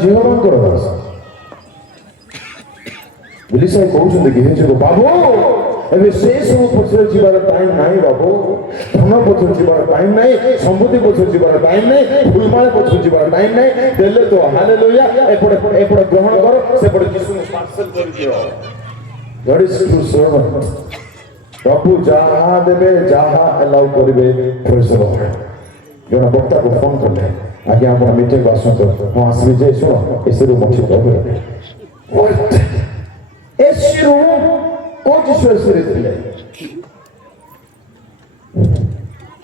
ଝିଅମାନଙ୍କର ଦାସ। ବୋଲି ସାହି କହୁଛନ୍ତି କି ହେ ଯୁଗ ବାବୁ, ଏବେ ସେ ସବୁ ପଛରେ ଯିବାର ଟାଇମ୍ ନାହିଁ ବାବୁ। ଧନ ପଛରେ ଯିବାର ଟାଇମ୍ ନାହିଁ, ସମୃଦ୍ଧି ପଛରେ ଯିବାର ଟାଇମ୍ ନାହିଁ, ଫୁଲମାଳ ପଛରେ ଯିବାର ଟାଇମ୍ ନାହିଁ। ଦେଲେ ତ ହାଲେଲୁୟା, ଏପଟେ ଗ୍ରହଣ କର, ସେପଟେ ଯୀଶୁଙ୍କୁ ପାର୍ସଲ କରିଦିଅ। God is true servant. ପ୍ରଭୁ ଯାହା ଦେବେ, ଯାହା ଆଲାଉ କରିବେ। Praise the Lord. ଜଣେ ବକ୍ତାକୁ ଫୋନ୍ କଲେ, ଆଜ୍ଞା ଆପଣ ମିଟିଂକୁ ଆସନ୍ତୁ। ମୁଁ ଆସିବି ଯେ ଶୁଣ ଏସି ରୁମ୍ ଅଛି କହିଲେ। ଏସି ରୁମ୍ କୋଉ ଯୀଶୁ ଏସିରେ ଥିଲେ?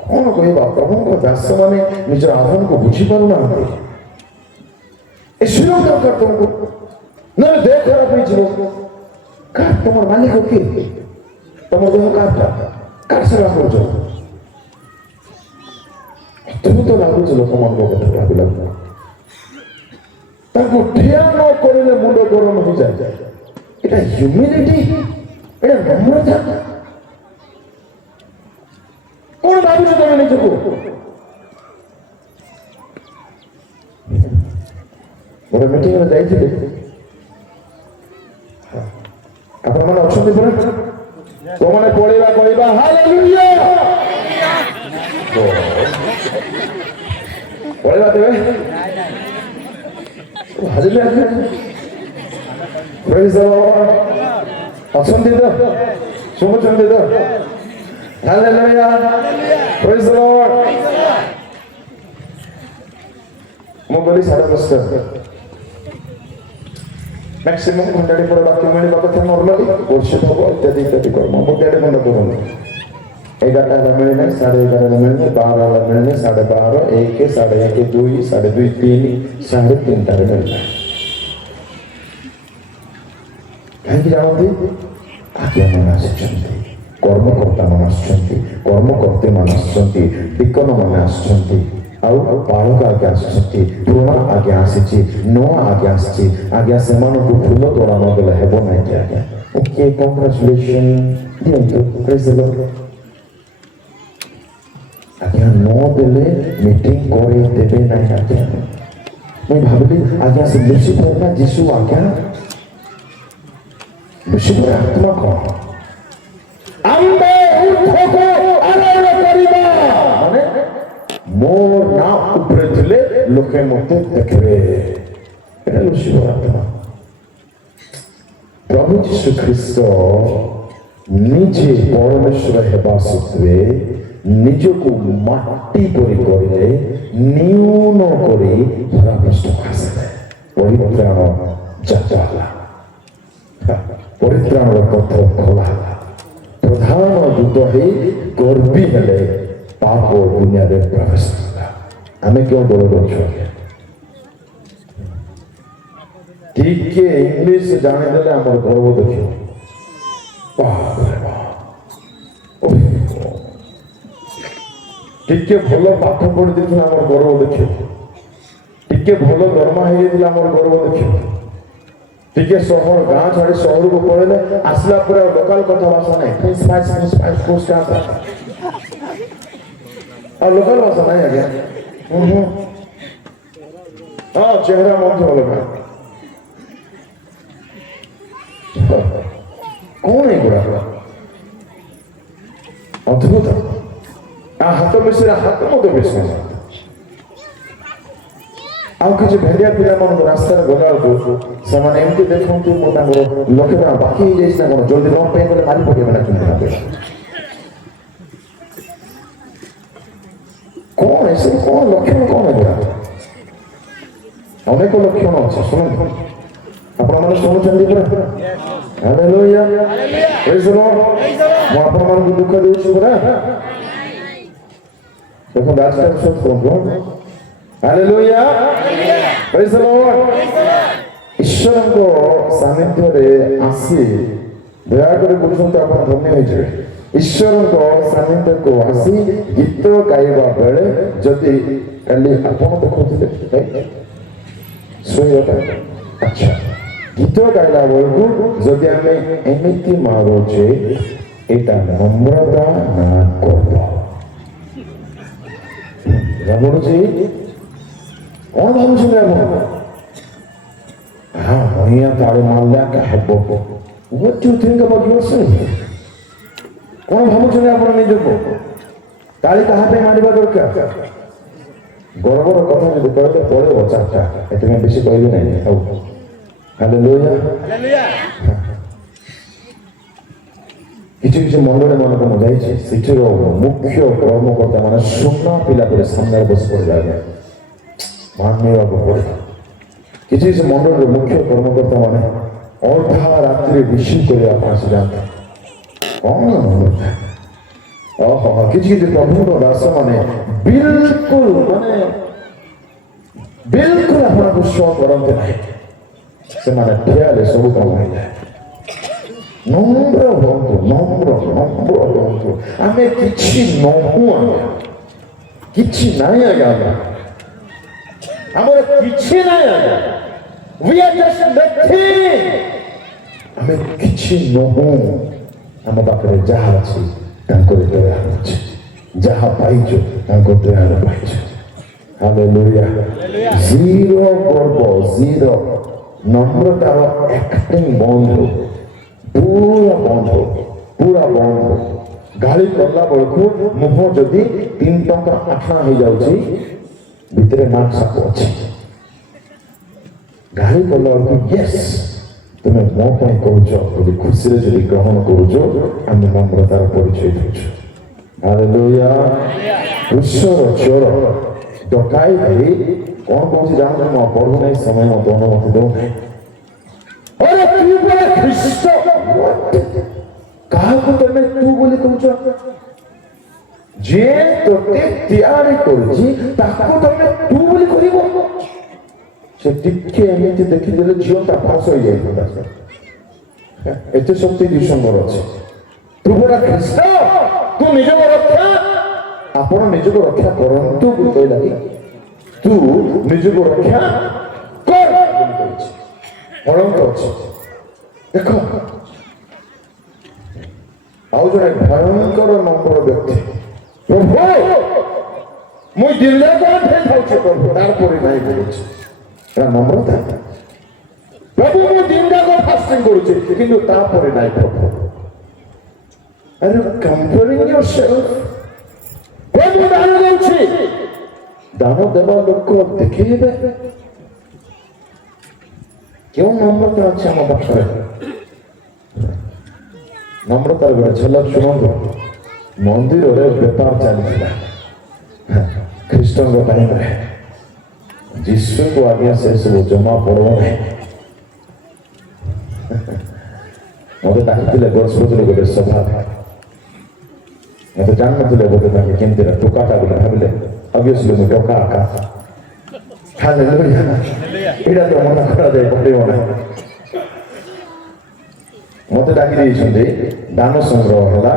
କ'ଣ କହିବା? ପ୍ରଭୁଙ୍କ ଦାସମାନେ ନିଜର ଆହ୍ୱାନକୁ ବୁଝିପାରୁନାହାନ୍ତି। ଏସି ରୁମ୍ ଦରକାର ତମକୁ, ନହେଲେ ଦେହ ଖରାପ ହେଇଯିବ। କାହାର ତମର ମାଲିକ କିଏ? ତମ ଦେହ କାହାଟା? କାହାର ସେବା କରୁଛ? ଅଦ୍ଭୁତ ଲାଗୁଛି ଲୋକମାନଙ୍କ କଥା ଭାବିଲା। ତାଙ୍କୁ ଠିଆ ନ କରିଲେ ମୁଣ୍ଡ ଗରମ ହେଇଯାଏ। এটা ହ୍ୟୁମିଲିଟି, এটা নম্রতা। କଣ ଭାବୁଛ ତମେ ନିଜକୁ? ଗୋଟେ ମିଟିଂରେ ଯାଇଥିଲେ, ଆପଣମାନେ ଅଛନ୍ତି ପରା? କୋଉମାନେ ପଳେଇବା କହିବା ହାଲେଲୁୟା, ପଳେଇବା ଦେବେ ହାଲେଲୁୟା। Praise the Lord. ଅଛନ୍ତି ତ? ଶୁଣୁଛନ୍ତି ତ? Hallelujah, praise the Lord. ମୁଁ ଗଲି 10:30 ମ୍ୟାକ୍ସିମମ୍ ଘଣ୍ଟାଟେ ପରେ ବାକ୍ୟ ମିଳିବା କଥା ନର୍ମାଲି ବର୍ଷିତ ହବ ଇତ୍ୟାଦି ଇତ୍ୟାଦି କର୍ମ ମୁଁ କେଡ଼େ ମନେ କରୁନି। 11ଟା ହେଲା ମିଳିଲେ 11:30 ମିଳିଲେ 12 ହେଲା ମିଳିଲେ 12:30 1 1:30 2 2:30 3 3:30ରେ ମିଳିଲା। କାହିଁକି ଜାଣନ୍ତି? ଆଜ୍ଞାମାନେ ଆସିଛନ୍ତି, କର୍ମକର୍ତ୍ତାମାନେ ଆସିଛନ୍ତି, କର୍ମକର୍ତ୍ତୀମାନେ ଆସିଛନ୍ତି, ଡିକନମାନେ ଆସିଛନ୍ତି, ଆଉ ବାଳକ ଆଜ୍ଞା ଆସିଛନ୍ତି, ପୁରୁଣା ଆଜ୍ଞା ଆସିଛି, ନୂଆ ଆଜ୍ଞା ଆସିଛି। ଆଜ୍ଞା ସେମାନଙ୍କୁ ଫୁଲ ତୋଡ଼ା ନଦେଲେ ହେବ ନାହିଁ କି ଆଜ୍ଞା? ଓକେ, କଂଗ୍ରାଚୁଲେସନ୍ ଦିଅନ୍ତୁ, ପ୍ରେଜ୍ ଦ ଲର୍ଡ। ଆଜ୍ଞା ନ ଦେଲେ ମିଟିଂ କରେଇ ଦେବେ ନାହିଁ ଆଜ୍ଞା। ମୁଁ ଭାବିଲି ଆଜ୍ଞା ସେ ଲୁସିଫର ନା ଯୀଶୁ ଆଜ୍ଞା? ଲୁସିଫର ଆତ୍ମା କଣ? ଆମ୍ଭେ ଉର୍ଦ୍ଧ୍ୱକୁ ଆରୋହଣ କରିବା ମାନେ ମୋ ନାଁ ଉପରେ ଥିଲେ ଲୋକେ ମୋତେ ଦେଖିବେ। এটা ଲୁସିଫର ଆତ୍ମା। ପ୍ରଭୁ ଯୀଶୁ ଖ୍ରୀଷ୍ଟ ନିଜେ ପରମେଶ୍ୱର ହେବା ସତ୍ତ୍ୱେ ନିଜକୁ ମାଟି ପରି କରିଲେ, ନ୍ୟୁନ କରି ଧରାପୃଷ୍ଠକୁ ଆସିଲେ। ପରିତ୍ରାଣ ଯାତ୍ରା ହେଲା, ପରିତ୍ରାଣର ପଥ ଖୋଲା ହେଲା। ପ୍ରଧାନ ଦୂତ ହେଇ ଗର୍ବୀ ହେଲେ, ପାପ ଦୁନିଆରେ ପ୍ରବେଶ କଲା। ଆମେ କେଉଁ ଦଳରେ ଅଛୁ? ଟିକେ ଇଂଲିଶ ଜାଣିଦେଲେ ଆମର ଗର୍ବ ଦେଖିବ। ଟିକେ ଭଲ ପାଠ ପଢି ଦେଇଥିଲେ ଆମର ଗର୍ବ ଦେଖିବ। ଟିକେ ଭଲ ଦରମା ହେଇଯାଇଥିଲେ ଆମର ଗର୍ବ ଦେଖିବ। ଟିକେ ସହର ଗାଁ ଛାଡ଼ି ସହରକୁ ପଳେଇଲେ ଆସିଲା ପରେ ଆଉ ଲୋକାଲ କଥାବାର୍ତ୍ତା ନାହିଁ। ଆଉ ଲୋକାଲ ଭାଷା ନାହିଁ ଆଜ୍ଞା। ହଁ, ଚେହେରା ମଧ୍ୟ ଅଲଗା। କଣ ଏଗୁଡାକ? ଅଦ୍ଭୁତ। ହାତ ମିଶିଲେ ହାତ ମଧ୍ୟ ବିଶ୍ୱାସ। ଆଉ କିଛି ଭେଣ୍ଡିଆ ପିଲାମାନଙ୍କୁ ରାସ୍ତାରେ ଗଲାବେଳକୁ ସେମାନେ ଏମିତି ଦେଖନ୍ତି ମୁଁ ତାଙ୍କର ଲକ୍ଷେ ଟଙ୍କା ବାକି ହେଇଯାଇଛି ନା କଣ, ଜଲ୍ଦି ନ ପେ କଲେ ମାରି ପକେଇବେ ନା କେମିତି ନା କଣ ଏସବୁ କଣ ଲକ୍ଷଣ କଣ ଏଗୁଡା? ଅନେକ ଲକ୍ଷଣ ଅଛି, ଶୁଣନ୍ତୁ। ଆପଣମାନେ ଶୁଣୁଛନ୍ତି ପରା? Hallelujah, praise the Lord. ମୁଁ ଆପଣମାନଙ୍କୁ ଦୁଃଖ ଦେଉଛି ପରା? ଦେଖନ୍ତୁ ଆଜିକା ବିଶ୍ୱାସ କରନ୍ତୁ। Hallelujah, praise the Lord. ଈଶ୍ୱରଙ୍କ ସାନ୍ନିଧ୍ୟରେ ଆସି ଦୟାକରି ବୁଝନ୍ତୁ, ଆପଣ ଧନ୍ୟ ହେଇଯିବେ। ଈଶ୍ୱରଙ୍କ ସାନ୍ନିଧ୍ୟକୁ ଆସି ଗୀତ ଗାଇବା ବେଳେ ଯଦି କାଲି ଆପଣ ଦେଖୁଥିଲେ ଶୋଇବାଟା, ଆଚ୍ଛା, ଗୀତ ଗାଇଲା ବେଳକୁ ଯଦି ଆମେ ଏମିତି ମାରୁଛେ, ଏଇଟା ନମ୍ରତା ନା ଗର୍ବ? ଭାବୁଛି କଣ ଭାବୁଛନ୍ତି ଆପଣ? ହଁ, ମହିଆ ତାଳେ ମାରିଲା ହେବ। What do you think about yourself? କଣ ଭାବୁଛନ୍ତି ଆପଣ ନିଜକୁ? ତାଳି କାହା ପାଇଁ ମାରିବା ଦରକାର? ଗର୍ବର କଥା ଯଦି କହିଲେ ପଳେଇବ 4ଟା, ଏଥିପାଇଁ ବେଶୀ କହିବି ନାହିଁ। ହଉ, ହାଲେଲୁୟା। କିଛି କିଛି ମଣ୍ଡଳୀ ମାନଙ୍କୁ ମୁଁ ଯାଇଛି, ସେଠିର ମୁଖ୍ୟ କର୍ମକର୍ତ୍ତା ମାନେ ସୁନା ପିଲା ପରେ ସାମ୍ନାରେ ବସି ପଡ଼ିଲା ଆଜ୍ଞା, ମାନିବାକୁ ପଡ଼ିବ। କିଛି କିଛି ମଣ୍ଡଳୀର ମୁଖ୍ୟ କର୍ମକର୍ତ୍ତା ମାନେ ଅଧା ରାତିରେ ରିସିଭ୍ କରିବା ପାଇଁ ଆସିଯାଆନ୍ତି। କଣ ମନଟା? ଓହୋ, କିଛି କିଛି ପ୍ରଭୁଙ୍କ ଦାସ ମାନେ ବିଲକୁଲ ଆପଣଙ୍କୁ ଶୋ କରନ୍ତି ନାହିଁ। ସେମାନେ ଠିଆ ହେଲେ ସବୁ କାମ ହେଇଯାଏ। ନମ୍ର ହୁଅନ୍ତୁ, ନମ୍ର ହୁଅନ୍ତୁ। ଆମେ କିଛି ନହୁଁ ଆଜ୍ଞା, କିଛି ନାହିଁ ଆଜ୍ଞା, ଆମର କିଛି ନାହିଁ ଆଜ୍ଞା। We are just nothing. ଆମେ କିଛି ନହୁଁ। ଆମ ପାଖରେ ଯାହା ଅଛି ତାଙ୍କରି ଦୟା ଅଛି। ଯାହା ପାଇଛ ତାଙ୍କ ଦୟାରେ ପାଇଛ। ହାଲେଲୁୟା। ଜିରୋ ଗର୍ବ, ଜିରୋ নম্রতার একটিং বন্ধ, পুরা বন্ধ, পুরা বন্ধ। গাড়ি কলা বেড়କୁ মুহ যদি 3 ଟଙ୍କା 8 হয়ে যাଉଛି ভিতরে নাক সাপ আছে। গাড়ি কলা বেড়କୁ ইয়েস তুমি ମୋ ପାଇଁ କରୁଛ ବୋଲି ଖୁସିରେ ଯଦି ଗ୍ରହଣ କରୁଛ ଆମେ নম্রতাର ପରିଚୟ ଦେଉଛୁ। ହାଲେଲୁୟା। ଈଶ୍ୱର ଚୋର ଡକାଇ ଭାଇ କଣ କହୁଛି ଜାଣନ୍ତୁ, ମୁଁ ପଢୁ ନାହିଁ, ସମୟ ମତେ ଅନୁମତି ଦଉନାହିଁ। ଆରେ ତୁ ପରା ଖ୍ରୀଷ୍ଟ, କାହାକୁ ତମେ ତୁ ବୋଲି କହୁଛ? ଯିଏ ତୋତେ ତିଆରି କରିଛି ତାକୁ ତମେ ତୁ ବୋଲି କହିବ? ସେ ଟିକେ ଏମିତି ଦେଖିଦେଲେ ଝିଅଟା ପାସ୍ ହେଇଯାଇଥାନ୍ତା। ଏତେ ଶକ୍ତି ଯୀଶୁଙ୍କର ଅଛି। ତୁ ପରା ଖ୍ରୀଷ୍ଟ, ତୁ ନିଜକୁ ରକ୍ଷା, ଆପଣ ନିଜକୁ ରକ୍ଷା କରନ୍ତୁ ବୋଲି କହିଲା କି ତୁ ନିଜକୁ ରକ୍ଷା କର ବୋଲି କହିଛି। ଅଳଙ୍କ ଅଛି ଦେଖ। ଆଉ ଜଣେ ଭୟଙ୍କର নম্র ବ୍ୟକ୍ତି, ପ୍ରଭୁ ମୁଁ ଦିନରେ କଣ ଖାଉଛି ପ୍ରଭୁ, ତାପରେ ନାହିଁ କରୁଛି। ଏଟା নম্রতা। ପ୍ରଭୁ ମୁଁ ଦିନ ଯାକ ଫାଷ୍ଟିଂ କରୁଛି କିନ୍ତୁ ତାପରେ ନାହିଁ ପ୍ରଭୁ। ଆରେ କମ୍ପେୟାରିଂ yourself। ପ୍ରଭୁ ଦାନ ଦଉଛି, ଦାନ ଦେବା ଲୋକ ଦେଖେଇବେ। କେଉଁ নম্রতা ଅଛି ଆମ ପାଖରେ? নম্রତାର ଗୋଟେ ଝଲକ ଶୁଣନ୍ତୁ। ମନ୍ଦିରରେ ବେପାର ଚାଲିଥିଲା ଖ୍ରୀଷ୍ଟଙ୍କ ଟାଇମରେ। ଯୀଶୁକୁ ଆଜ୍ଞା ସେ ସବୁ ଜମା ପଡବ ନାହିଁ। ମତେ ଡାକିଥିଲେ ଗଜପତିରେ ଗୋଟେ ସଭା, ମତେ ଜାଣିନଥିଲେ ବୋଧେ ତାଙ୍କେ କେମିତି ଟୋକାଟା ବୋଲି ଭାବିଲେ। ଅବଭିୟସଲି ମୁଁ ଟୋକା ଆକା। ହାଲେଲୁୟା। ଏଇଟା ତ ମନା କରାଯାଇ ପାରିବ ନାହିଁ। ମତେ ଡାକି ଦେଇଛନ୍ତି, ଦାନ ସଂଗ୍ରହ ହେଲା,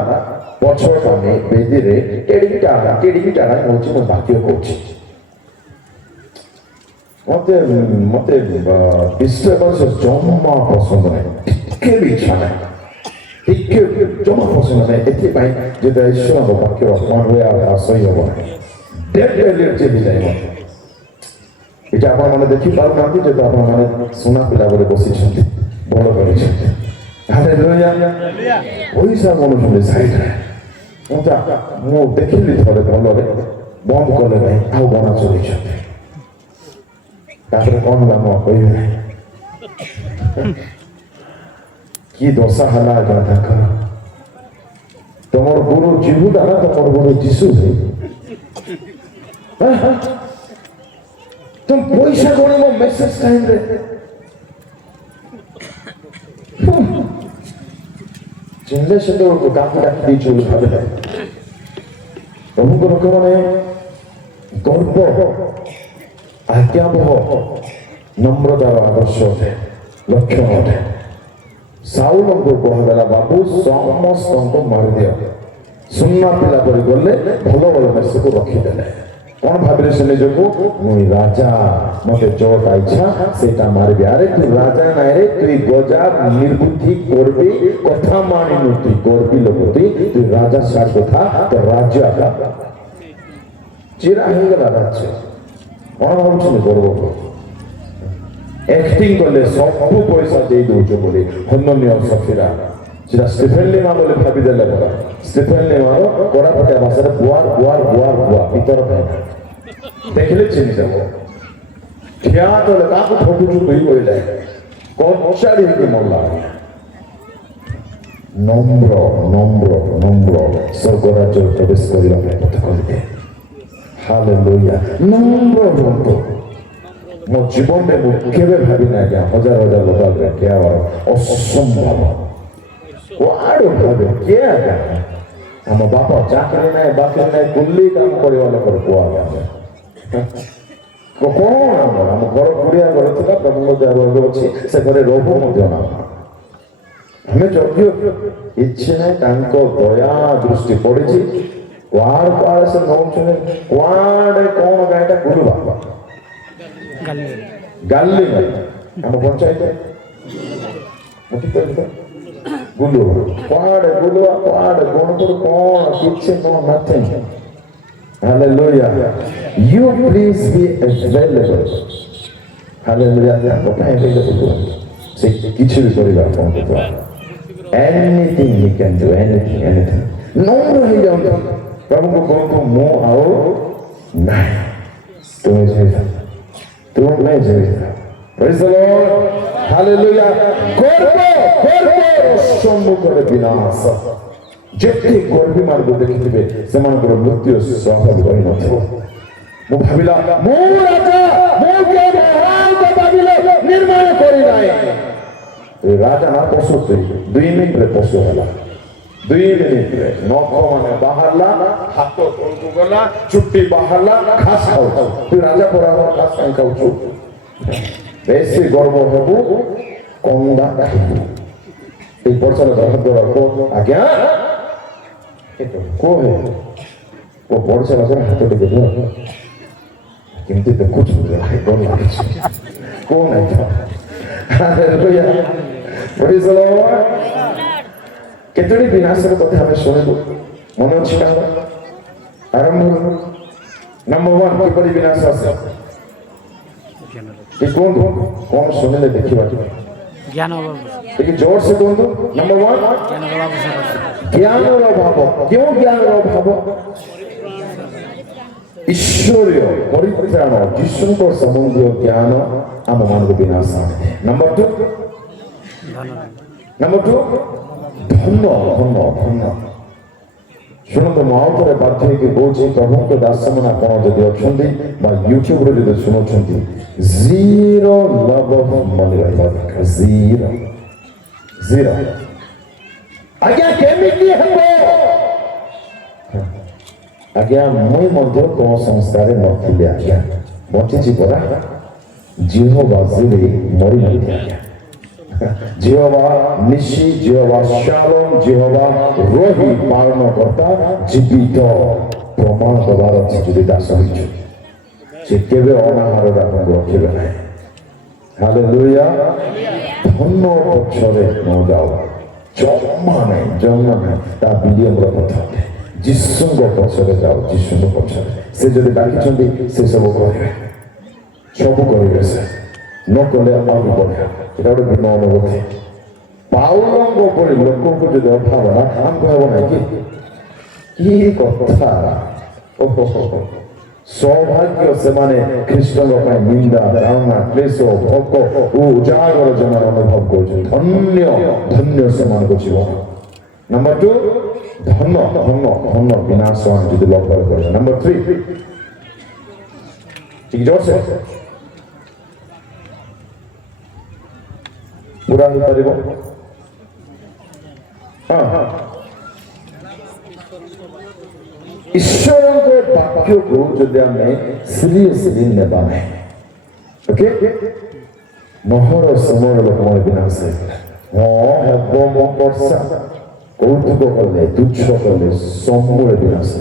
ପଛକାନେ ବେଦୀରେ କେଡ଼ିକି ଟାଣା ହଉଛି, ମୁଁ ବାକ୍ୟ କହୁଛି। ମତେ ଡିଷ୍ଟର୍ବାନ୍ସ ଜମା ପସନ୍ଦ ନାହିଁ, ଟିକେ ବି ଇଚ୍ଛା ନାହିଁ, ଟିକେ ଜମା ପସନ୍ଦ ନାହିଁ। ଏଥିପାଇଁ ଯେତେ ଈଶ୍ୱରଙ୍କ ବାକ୍ୟ ଅପମାନ ହୁଏ ଆଉ ତାହା ସହି ହବ ନାହିଁ। ଏଇଟା ଆପଣମାନେ ଦେଖିପାରୁନାହାନ୍ତି, ଯେହେତୁ ଆପଣମାନେ ସୁନା ପିଲା ବୋଲି ବସିଛନ୍ତି, ବଳ କରିଛନ୍ତି। ପଇସା ଗଣୁଛନ୍ତି ସାଇଡରେ। ମୁଁ ଦେଖିଲି ଥରେ ଭଲରେ, ବନ୍ଦ କଲେ ନାହିଁ, ଆଉ ଗଣା ଚଲେଇଛନ୍ତି। ତାପରେ କଣ ନାମ କହିବେ ନାହିଁ। କି ଦଶା ହେଲା ଆଜ୍ଞା ତାଙ୍କର। ତମର ଗୁରୁ ଯିହୁଦା ନା ତମର ଗୁରୁ ଯୀଶୁ? तुम पैसा गणिब मेसेज टाइम रे चिन्हले से तो काफी डाकी चोल भाबे प्रभु को लोक माने गर्व आज्ञाबह নম্রতার আদর্শ অটে, লক্ষণ অটে। সাউলଙ୍କୁ କୁହାଗଲା ବାବୁ ସମସ୍ତଙ୍କୁ ମାରିଦିଅ। ସୁନା ପିଲା ପରି ଗଲେ, ଭଲ ଭଲ ମେଷକୁ ରଖିଦେଲେ। କଣ ଭାବିଲେ ସେ ନିଜକୁ? ମୁଁ ରାଜା, ମତେ ଯୋଉଟା ଇଚ୍ଛା সেটা মারবি। আরে তুই রাজা নাই রে, তুই গজা নির্বুদ্ধি করবি, কথা মানিনু, তুই করবি লোক, তুই রাজা সার কথা তো রাজ্য চিরা হয়ে গেল রাজ্য। কଣ ভাবুଛନ୍ତି করবো? एक्टिंग कले सबू पैसा दे दौच बोली हनन्य सफिरा सेटा स्टीफेन लिमा बोले भाबी देले परा। स्टीफेन लिमार कोरापटिया भाषा बुआर बुआर बुआर बुआ भीतर देखले चिन्ह जाबो। ठिया तो लगा को ठोकु तुई बोले कोन ओसाडी के मल्ला। নম্র নম্র নম্র স্বর্গরাজ্য প্রবেশ করিবা পথ করিবে। हालेलुया। নম্র হতো ମୋ ଜୀବନରେ ମୁଁ କେବେ ଭାବିନି ଆଜ୍ଞା, ହଜାର ହଜାର ଲୋକ ଆଜ୍ଞା କିଏ ଅସମ୍ଭବ କୁଆଡ଼ୁ ଭାବେ କିଏ ଆଜ୍ଞା। ଆମ ବାପା ଚାକିରି ନାହିଁ ବାକିରି ନାହିଁ ବୁଲି କାମ କରିବା ଲୋକର ପୁଅ ଆଜ୍ଞା। କଣ ଆମ ଘର କୁଡ଼ିଆ ଘର ଥିଲା, ପ୍ରଭୁଙ୍କ ଯାହା ରୋଗ ଅଛି ସେ ଘରେ ରୋଗ ମଧ୍ୟ ନା। ଆମେ ଯଜ୍ଞ ଇচ্ছে ନାହିଁ, ତାଙ୍କ ଦୟା ଦୃଷ୍ଟି ପଡ଼ିଛି। କୁଆଡ଼େ କୁଆଡ଼େ ସେ ନଉଛନ୍ତି, କୁଆଡ଼େ କଣ ଗାଈଟା ଗୁରୁବା ଗାଲି ଆମ ପଞ୍ଚାୟତ ଗୁଲୁ କୁଆଡ଼େ ଗୁଲୁଆ କୁଆଡ଼େ ଗଣପୁର କଣ କିଛି କଣ Nothing Hallelujah. You please be available. Hallelujah. What I available? Say, kichu bhi kariba apanko dwara. Anything he can do, anything. Number he don't. Prabhu ko kahunko mu ao nahi. Tumhe jeevita. Tumhe jeevita. Praise the Lord. Hallelujah. Korbo সম্মুখରେ ବିନାଶ ଯେତେ ଗର୍ବି ମାନଙ୍କୁ ଦେଖିଥିବେ ସେମାନଙ୍କର ମୃତ୍ୟୁ ସ୍ୱାଭାବିକ ହୋଇନଥିବ ମୁଁ ଭାବିଲା ମୁଁ ରାଜା ମୁଁ କେବେ ମହାନ ଭାବିଲେ ନିର୍ମାଣ କରିନାହିଁ ରାଜା ନା ପଶୁ 2 ମିନିଟରେ ପଶୁ ହେଲା 2 ମିନିଟରେ ନଖ ମାନେ ବାହାରିଲା ହାତ ତଳକୁ ଗଲା ଚୁଟି ବାହାରିଲା ଘାସ ଖାଉଛୁ ତୁ ରାଜା ପରା ଘାସ କାଇଁ ଖାଉଛୁ ବେଶୀ ଗର୍ବ ହେବୁ କନ୍ଦା ଖାଇବୁ एक पर्सन को आज्ञा को है वो पर्सन अगर हाथ टे देखो किंतु देखो कौन लागे कौन है हालेलुया प्रेज द लॉर्ड केतडी विनाशर कथा हमें सुनिबो मन अछि का आरंभ नंबर 1 किपरि विनाश आसे कि कौन सुनिले देखिबा ज्ञान लेकिन जोर से बोल दो नंबर 1 ज्ञान और अभाव क्यों ज्ञान और अभाव ईश्वरीय परित्राण जिसु को संबंधित ज्ञान आम मान को विनाश नंबर 2 धन्य शुणु मुझे बाध्य कि कौन प्रभु को दासमना कौन जब अच्छा यूट्यूब जो शुणुं जीरो लव ऑफ मनी रहा जीरो आज्ञा केमिति हेबो आज्ञा मुई मध्य कोन संस्कार नथिले आज्ञा बचिछि परा जिहोवा जिले मरि नथि आज्ञा जिहोवा निशी जिहोवा शालोम जिहोवा रोही पालन करता जीवित प्रमाण दबार अछि जदि दास होइछु से केबे अनाहार आपन रखिबे नै हालेलुया धन्य पक्षरे न जाओ जम्मा नहीं ता विलियम कथा जिसु पक्षरे जाओ जिसु पक्षरे से जब डाकिछंती से सब करेंगे से न कले आगु बढ़िया এটা ଗୋଟେ ভিন্ন অনুভূতি ପାଉଲଙ୍କ ପରି ଲୋକଙ୍କୁ ଯଦି ଅଭାବ ନା ଆମକୁ ହେବ ନାହିଁ କି କଥା ଓହୋ सौभाग्य सेमाने ख्रीष्टଙ୍କ ପାଇଁ ନିନ୍ଦା ଦାଉଣା କ୍ଲେଶ ଭୋକ ଓ ଉଜାଗର ଜନର ଅନୁଭବ କରୁଛନ୍ତି ଧନ୍ୟ ସେମାନଙ୍କ ଜୀବନ नंबर 2 धन्य विनाश ଯଦି ଲକ୍ଷ୍ୟ କରିବେ नंबर 3 ठीक जोर से पूरा हो परिबो हां ईश्वर को वाक्य को जदि आमे सीरियसली नेबा नै ओके मोहर समर लोक मन विनाश हेबो मो वर्षा कौतुक कले तुच्छ कले समूल विनाश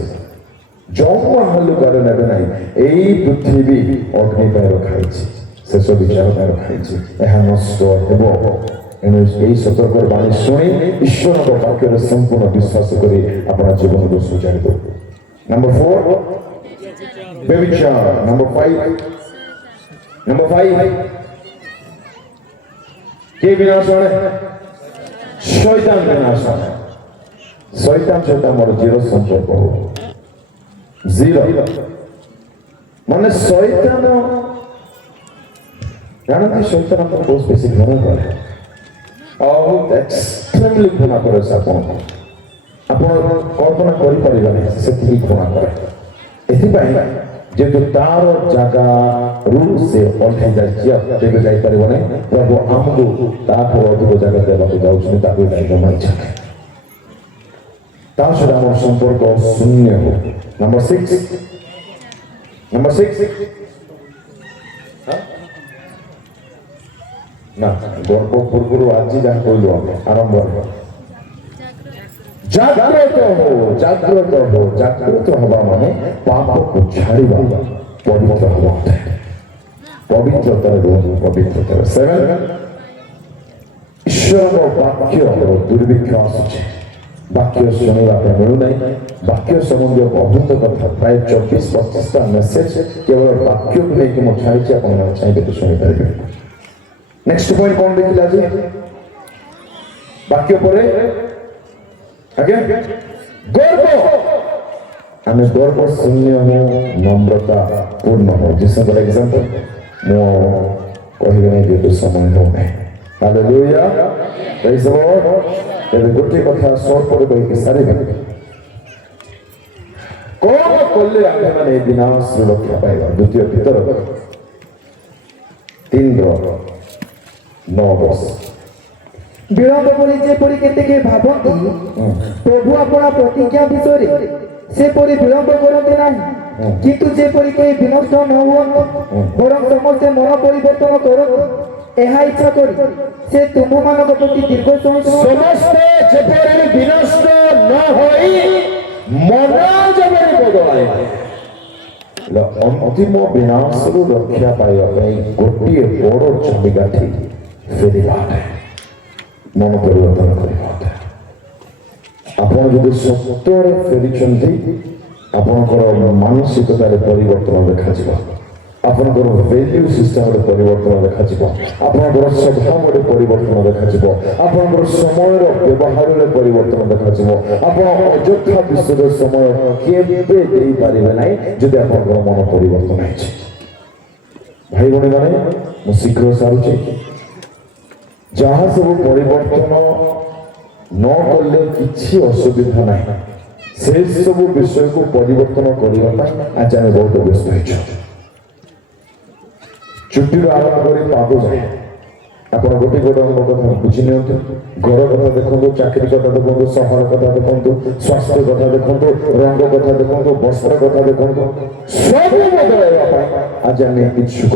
जम्मा हालुकार नेबे नै एई पृथ्वी अग्नि पर रखाइछि शेष विचार पर रखाइछि एहा नष्ट हेबो एनु एई सतर्क बाणी सुनी ईश्वर को वाक्य संपूर्ण विश्वास करी अपना जीवन को सुचारू करो Number 4, व्यभिचार. Number 5, के विनाश होने? शैतान विनाश होने. शैतान मोर जीरो संपर्क हो. जीरो. माने शैतान जानते शैतान आपको बहुत बेसिक घृणा करे. बहुत एक्सट्रीमली घृणा करे सापन. ଆପଣ କଳ୍ପନା କରିପାରିବେନି ସେତିକି ଘୃଣା କରେ ଏଥିପାଇଁ ଯେହେତୁ ତାର ଜାଗାରୁ ସେ ଓହ୍ଲାଇ ଯାଇଛି ତେବେ ଯାଇପାରିବନି ପ୍ରଭୁ ଆମକୁ ତାଠୁ ଅଧିକ ଜାଗା ଦେବାକୁ ଯାଉଛନ୍ତି ତାକୁ ଜମା ଇଚ୍ଛା ତା ସହିତ ଆମର ସମ୍ପର୍କ ଶୂନ୍ୟ ହଉ ନମ୍ବର 6 ନା ଗର୍ବ ପୂର୍ବରୁ ଆଜି ଯାହା କହିଲୁ ଆମେ ଆରମ୍ଭ जागृत हवा माने पाप को छाड़िबा पवित्र हवा पवित्रता 7 ईश्वर वाक्य दुर्भिक्ष आसुचे ବାକ୍ୟ ଶୁଣିବା ପାଇଁ ମିଳୁନାହିଁ। ବାକ୍ୟ ସମ୍ବନ୍ଧୀୟ ବହୁତ କଥା ପ୍ରାୟ 24-25ଟା ମେସେଜ କେବଳ ବାକ୍ୟକୁ ନେଇକି ମୁଁ ଛାଡ଼ିଛି, ଆପଣମାନେ ଚାହିଁବେ ତ ଶୁଣିପାରିବେ। ନେକ୍ସଟ ପଏଣ୍ଟ କ'ଣ ଦେଖିଲେ ଆଜି? ବାକ୍ୟ ପରେ ଆଜ୍ଞା ଗର୍ବ। ଆମେ ଗର୍ବ ଶୂନ୍ୟ ହଉ, ନମ୍ରତା ପୂର୍ଣ୍ଣ ହଉ। ଯୀଶୁଙ୍କର ଏକ୍ସାମ୍ପଲ ମୁଁ କହିବି ନାହିଁ ଯେହେତୁ ସମୟ ହେଉନାହିଁ। Hallelujah, praise the Lord. ଏବେ ଗୋଟିଏ କଥା ସ୍ୱଳ୍ପରେ କହିକି ସାରିବି। କ'ଣ କଲେ ଆମେମାନେ ଏ ବିନାଶରୁ ରକ୍ଷା ପାଇବା? ଦ୍ୱିତୀୟ ପିତର 3:9। ବିଳମ୍ବ କରି ଯେପରି କେତେକେ ଭାବନ୍ତି, ପ୍ରଭୁ ଆପଣା ପ୍ରତିଜ୍ଞା ବିଷୟରେ ସେପରି ବିଳମ୍ବ କରନ୍ତି ନାହିଁ, କିନ୍ତୁ ଯେପରି କେହି ବିନଷ୍ଟ ନ ହୁଅନ୍ତି, ବରଂ ସମସ୍ତେ ମନ ପରିବର୍ତ୍ତନ କରନ୍ତି, ଏହା ଇଚ୍ଛା କରି ସେ ତୁମମାନଙ୍କ ପ୍ରତି ଦୀର୍ଘ ସହିଷ୍ଣୁ। ସମସ୍ତେ ଯେପରି ବିନଷ୍ଟ ନ ହୋଇ ମନ ଯେପରି ବଦଳାଇବେ। ଅନ୍ତିମ ବିନାଶରୁ ରକ୍ଷା ପାଇବା ପାଇଁ ଗୋଟିଏ ବଡ଼ ଚାବିକାଠି ଫେରିବା, ମନ ପରିବର୍ତ୍ତନ କରିବା। ଆପଣ ଯଦି ସତ୍ୟରେ ଫେରିଛନ୍ତି, ଆପଣଙ୍କର ମାନସିକତାରେ ପରିବର୍ତ୍ତନ ଦେଖାଯିବ, ଆପଣଙ୍କର ଭ୍ୟାଲ୍ୟୁ ସିଷ୍ଟମରେ ପରିବର୍ତ୍ତନ ଦେଖାଯିବ, ଆପଣଙ୍କର ସ୍ୱଭାବରେ ପରିବର୍ତ୍ତନ ଦେଖାଯିବ, ଆପଣଙ୍କର ସମୟର ବ୍ୟବହାରରେ ପରିବର୍ତ୍ତନ ଦେଖାଯିବ। ଆପଣ ଅଯଥା ବିଷୟରେ ସମୟ କେବେ ଦେଇପାରିବେ ନାହିଁ ଯଦି ଆପଣଙ୍କର ମନ ପରିବର୍ତ୍ତନ ହେଇଛି। ଭାଇ ଭଉଣୀମାନେ, ମୁଁ ଶୀଘ୍ର ସାରୁଛି। ଯାହା ସବୁ ପରିବର୍ତ୍ତନ ନ କଲେ କିଛି ଅସୁବିଧା ନାହିଁ, ସେ ସବୁ ବିଷୟକୁ ପରିବର୍ତ୍ତନ କରିବା ପାଇଁ ଆଜି ଆମେ ବହୁତ ବ୍ୟସ୍ତ ହେଇଛୁ। ଚୁଟିରୁ ଆରମ୍ଭ କରି ପାଦ ଯାଏ ଆପଣ ଗୋଟିଏ ଗୋଟେ ଅଙ୍ଗ କଥା ବୁଝି ନିଅନ୍ତୁ। ଘର କଥା ଦେଖନ୍ତୁ, ଚାକିରି କଥା ଦେଖନ୍ତୁ, ସହର କଥା ଦେଖନ୍ତୁ, ସ୍ୱାସ୍ଥ୍ୟ କଥା ଦେଖନ୍ତୁ, ରଙ୍ଗ କଥା ଦେଖନ୍ତୁ, ବସ୍ତ୍ର କଥା ଦେଖନ୍ତୁ, ସବୁ ବଦଳାଇବା ପାଇଁ ଆଜି ଆମେ ଇଚ୍ଛୁକ,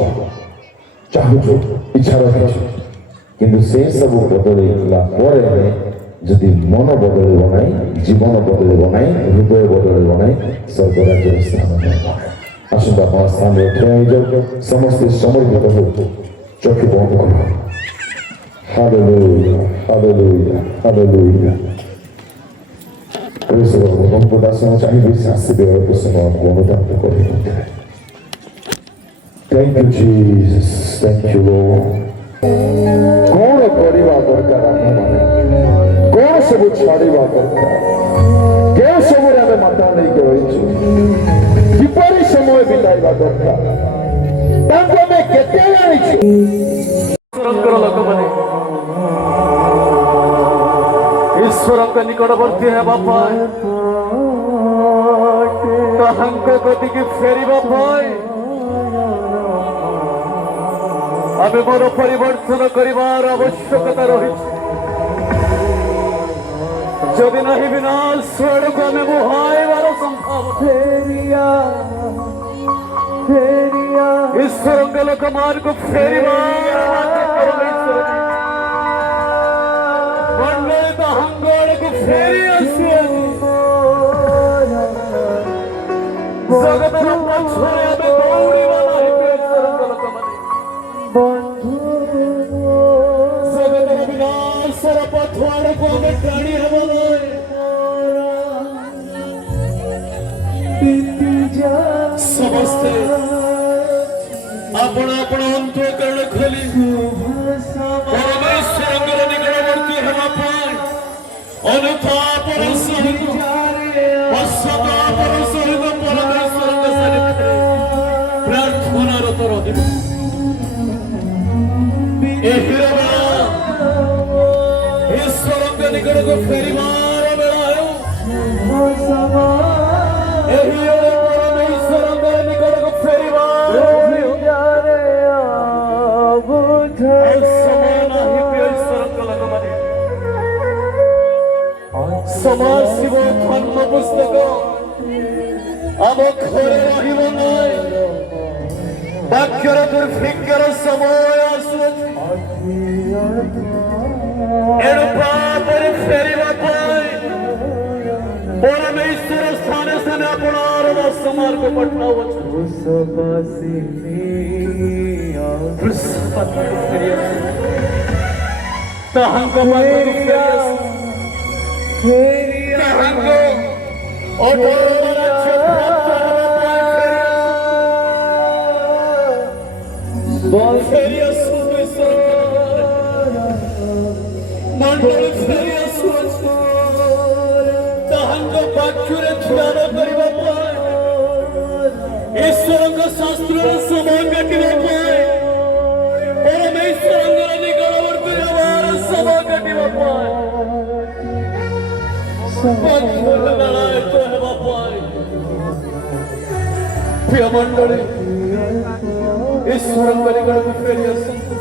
ଚାହୁଁଛୁ, ଇଚ୍ଛା ରଖିଛୁ। କିନ୍ତୁ ସେ ସବୁ ବଦଳେଇଲା ପରେ ଯଦି ମନ ବଦଳିବ ନାହିଁ, ଜୀବନ ବଦଳିବ ନାହିଁ, ହୃଦୟ ବଦଳିବ ନାହିଁ, ସ୍ୱର୍ଗରାଜ୍ୟର ସ୍ଥାନ ମିଳିବ ନାହିଁ। ଆସନ୍ତୁ ଆପଣ ସ୍ଥାନରେ ଠିଆ ହେଇଯାଉ, ସମସ୍ତେ ସମର୍ପିତ ହଉ, ଚକ୍ଷୁ ବନ୍ଦ କର। Hallelujah, hallelujah, hallelujah. Praise the Lord. ବହୁତ ଦାସ ଚାହିଁବି ଆସିବେ ସେମାନଙ୍କୁ ଅନୁଦାନ କରିନଥିଲେ। Thank you Jesus, thank you Lord। କ'ଣ କରିବା ଦରକାର? ଆମମାନେ କ'ଣ ସବୁ ଛାଡ଼ିବା ଦରକାର? କେଉଁ ସମୟରେ ଆମେ ମାତା ନେଇକି ରହିଛୁ? କିପରି ସମୟ ବିତାଇବା ଦରକାର? ତାଙ୍କୁ ଆମେ କେତେ ଜାଣିଛୁ? ଈଶ୍ୱରଙ୍କର ଲୋକମାନେ ଈଶ୍ୱରଙ୍କ ନିକଟବର୍ତ୍ତୀ ହେବା ପାଇଁ, ତାହାଙ୍କ ଗତିକି ଫେରିବା ପାଇଁ ଆମେ ମନ ପରିବର୍ତ୍ତନ କରିବାର ଆବଶ୍ୟକତା ରହିଛି। ଯଦି ନାହିଁ ବିନାଶ ଆଡ଼କୁ ଆମେ ମୁହାଇବାର ସମ୍ଭାବନା। ଈଶ୍ୱରଙ୍କ ଲୋକମାନଙ୍କୁ ଫେରିବା ମଣ୍ଡଳୀ ତାହାଙ୍କ ଆଡ଼କୁ ଫେରି ଆସିବେ। ଜଗତର ପଛରେ ଆମେ ଦୌଡ଼ିବା ନାହିଁ। ଈଶ୍ୱରଙ୍କ ଲୋକମାନେ ଜଗତର ବିନାଶର ପଥ ଆଡ଼କୁ ଆମେ ଟାଣି ହେବ ନାହିଁ। ସମସ୍ତେ ଆପଣ ଆପଣ ଅନ୍ତଃକରଣ ଖୋଲି ପରମେଶ୍ୱରଙ୍କର ନିକଟବର୍ତ୍ତୀ ହେବା ପାଇଁ ଅନୁତାପର ସହିତ, ପଶ୍ଚାତାପର ସହିତ ପରମେଶ୍ୱରଙ୍କ ସାନିଧ୍ୟରେ ପ୍ରାର୍ଥନାରତ ରହିବେ। ଏହି ବେଳା ଈଶ୍ୱରଙ୍କ ନିକଟକୁ ଫେରିବାର ବେଳା ହେଉ। ଏହି ପରମେଶ୍ୱରଙ୍କ ନିକଟକୁ ଫେରିବାର ସମୟ ନାହିଁ। ଈଶ୍ୱରଙ୍କ ଲୋକମାନେ ସମୟ ଆସିବ, ଧର୍ମ ପୁସ୍ତକ ଆମ ଘରେ ରହିବ ନାହିଁ। ବାକ୍ୟର ଦୁର୍ଭିକ୍ଷର ସମୟ ଆସୁଅଛି। ଏଣୁ ପାପରେ ଫେରିବା ପାଇଁ ପରମେଶ୍ୱର ସ୍ଥାନେ ସ୍ଥାନେ ଆପଣାର ଦାସ ମାର୍ଗ ପଠାଉଅଛି। ତାହାଙ୍କ ପାଖକୁ ଫେରି ଆସ। ତାହାଙ୍କ ଅଠର ରାଜ୍ୟ ଫେରି ଆସୁ ମଣ୍ଡଳ ଫେରି ଆସୁ ତାହାଙ୍କ ପାଖରେ ଧ୍ୟାନ କରିବା ପାଇଁ ଈଶ୍ୱରଙ୍କ ଶାସ୍ତ୍ରର ସମୟ କାଟିବା ପାଇଁ ପରମେଶ୍ୱରଙ୍କର ନିକଟବର୍ତ୍ତୀ ହେବାର ସମୟ କାଟିବା ପାଇଁ ଲାଳାୟିତ ହେବା ପାଇଁ ପ୍ରିୟ ମଣ୍ଡଳୀ ଈଶ୍ୱରଙ୍କ ନିକଟକୁ ଫେରି ଆସନ୍ତୁ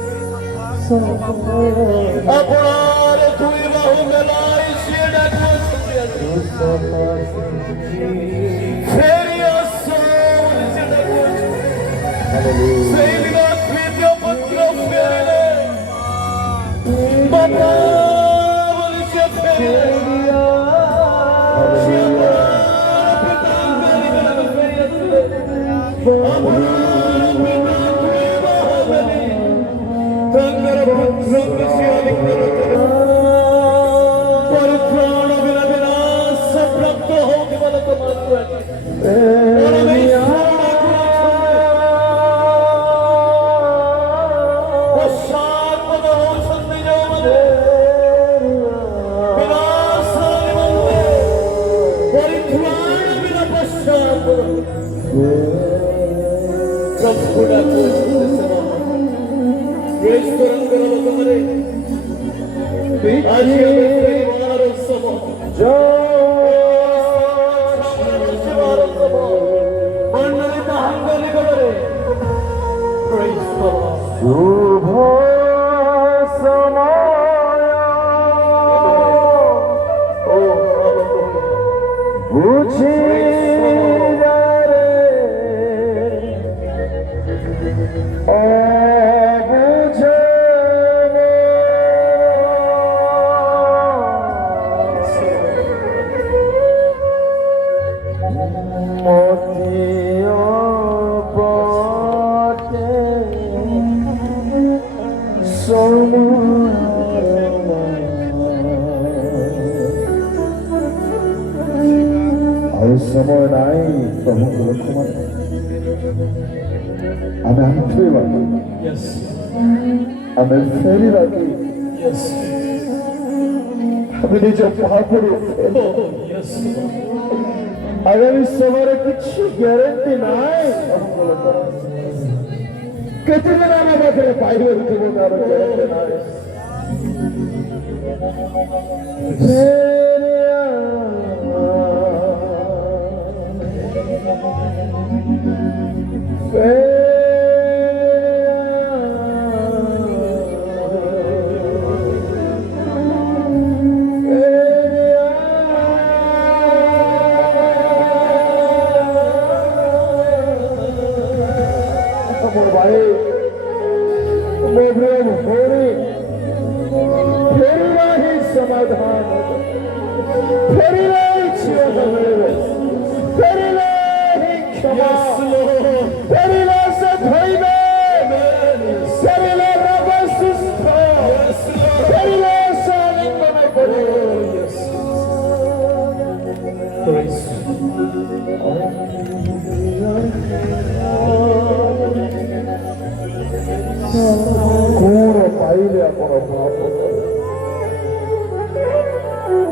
ଆପଣର ଦୁଇ ବାହୁ ମେଲାଇ ସିଏ ଡାକୁଅଛନ୍ତି ଫେରି ଆସ ବୋଲି ସିଏ ଡାକୁଅଛନ୍ତି ସେଇଦିନ ଦ୍ୱିତୀୟ ପତ୍ର ଫେରିଲେ ବାପା ବୋଲି ସିଏ ଫେରିଲେ ସିଏ ପିତାଙ୍କ ନିକଟକୁ ଫେରି ଆସିଲେ ପରିତ୍ରାଣ ବିନା ବିନାଶ ପ୍ରାପ୍ତ ହେଉଥିବା ଲୋକମାନଙ୍କୁ ପଶ୍ଚାତ୍ପଦ ହେଉଛନ୍ତି ଯେଉଁମାନେ ବିନାଶ ନିମନ୍ତେ ପରିତ୍ରାଣ ବିନା ପଶ୍ଚାତ୍ପଦ ପ୍ରଭୁ ଡାକୁଅଛନ୍ତି ଈଶ୍ୱରଙ୍କର ଲୋକମାନେ ଆଜି ଆମେ ଫେରିବାର ସମୟ ମଣ୍ଡଳୀ ତାହାଙ୍କ ନିକଟରେ ଶୁଭ ସମୟ ବୁଝି ସମୟ ନାହିଁ ପ୍ରଭୁଙ୍କ ଲୋକମାନେ ଆମେ ଆଣ୍ଠେଇବା ଆମେ ଫେରିବା କି ଆମେ ନିଜ ପାପରୁ ଆଗାମୀ ସମୟରେ କିଛି ଗ୍ୟାରେଣ୍ଟି ନାହିଁ କେତେ ଦିନ ଆମ ପାଖରେ ପାଇବାକୁ ଥିବ ତାର ଗ୍ୟାରେଣ୍ଟି ନାହିଁ समाधान क्षमा से धोइबे रोग सुस्थ से आनंद में पड़े कौन पाइले अपन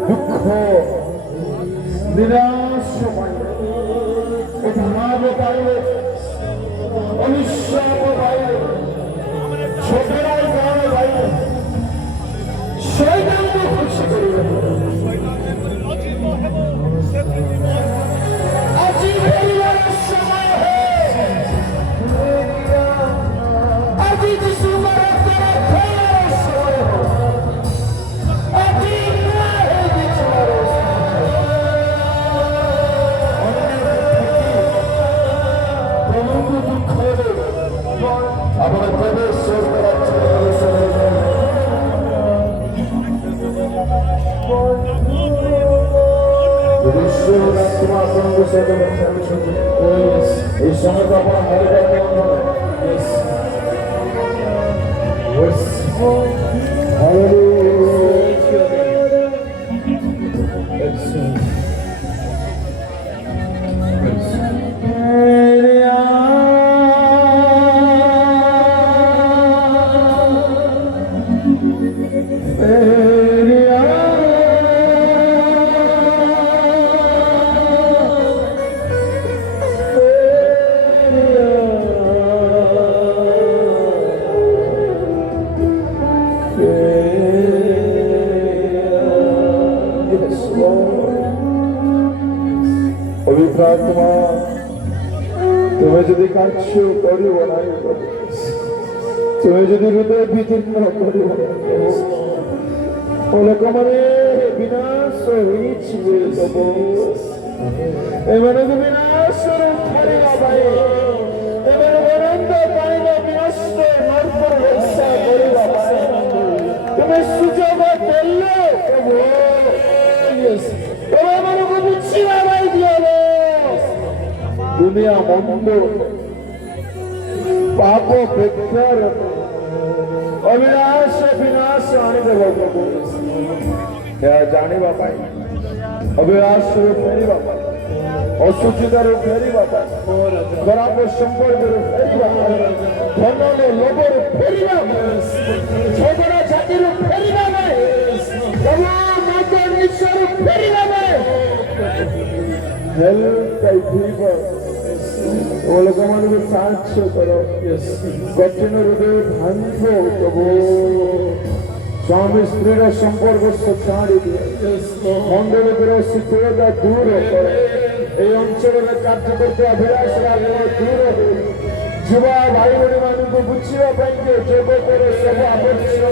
दुख निराश पाइले भाव पाइले अनुशाप पाइले छोटेरा गान पाइले शैतान को खुश करिले আজি ফেরিবার সময় আজি যিশু মারা তারা ফেরার সময় আজি না হয়ে গেছে প্রভুকে দুঃখ আপনার প্রবেশ আত্মা আপনার সহিত এই সময় তো আপনার Hallelujah. পবিত্র আত্মা তুমি যদি কার্য করিব না, তুমি যদি হৃদয় বিদীর্ণ করিব না, ଲୋକମାନେ ବିନାଶ ହୋଇଯିବେ ପ୍ରଭୁ। ଏମାନଙ୍କୁ ବିନାଶରୁ ଉଦ୍ଧାରିବା ପାଇଁ, ଏମାନଙ୍କୁ ଅନନ୍ତ ପାଣିର ବିନଷ୍ଟ ନର୍କରୁ ରକ୍ଷା କରିବା ପାଇଁ ତୁମେ ସୁଯୋଗ ଦେଲ ପ୍ରଭୁ। ତୁମେ ଏମାନଙ୍କୁ ବୁଝିବା ପାଇଁ ଦିଅ। ଦୁନିଆ ମନ୍ଦ ପାପ ବେକାର ଅବିନାଶ ବିନାଶ ଆଣିଦେବ ପ୍ରଭୁ। ଏହା ଜାଣିବା ପାଇଁ, ଅବିନାଶରୁ ଫେରିବା ପାଇଁ, ଅସୁଚିତାରୁ ଫେରିବା ପାଇଁ, ଖରାପ ସମ୍ପର୍କରୁ ଫେରିବା ପାଇଁ, ଧନର ଲୋଭରୁ ଫେରିବା ପାଇଁ, ଝଗଡ଼ା ଝାଟିରୁ ଫେରିବା ପାଇଁ, ପ୍ରଭୁ ମଦ ନିଶାରୁ ଫେରିବା ପାଇଁ ହେଲ୍ପ ପାଇଥିବ। ଓ ଲୋକମାନଙ୍କୁ ସାହାଯ୍ୟ କର। କଠିନ ହୃଦୟ ଭାଙ୍ଗ ପ୍ରଭୁ। ସ୍ୱାମୀ ସ୍ତ୍ରୀର ସମ୍ପର୍କ ଛାଡ଼ି ଦିଅ। ମଣ୍ଡଳୀର ଶିଥିଳତା ଦୂର କର। এই ଅଞ୍ଚଳରେ କାର୍ଯ୍ୟ କରୁଥିବା ଅଭିଳାଷ ଦୂର ହୁଏ। ଯୁବା ଭାଇ ଭଉଣୀ ମାନଙ୍କୁ ବୁଝିବା ପାଇଁ ଯୁବକର ସବୁ ଆବଶ୍ୟକ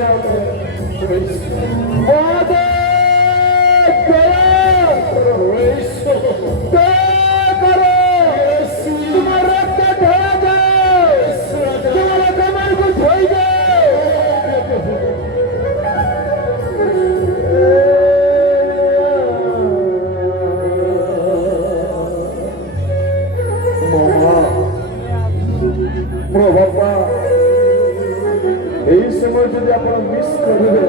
ବାପା। এই সময় যদি ଆପଣ ମିସ୍ କରିବେ,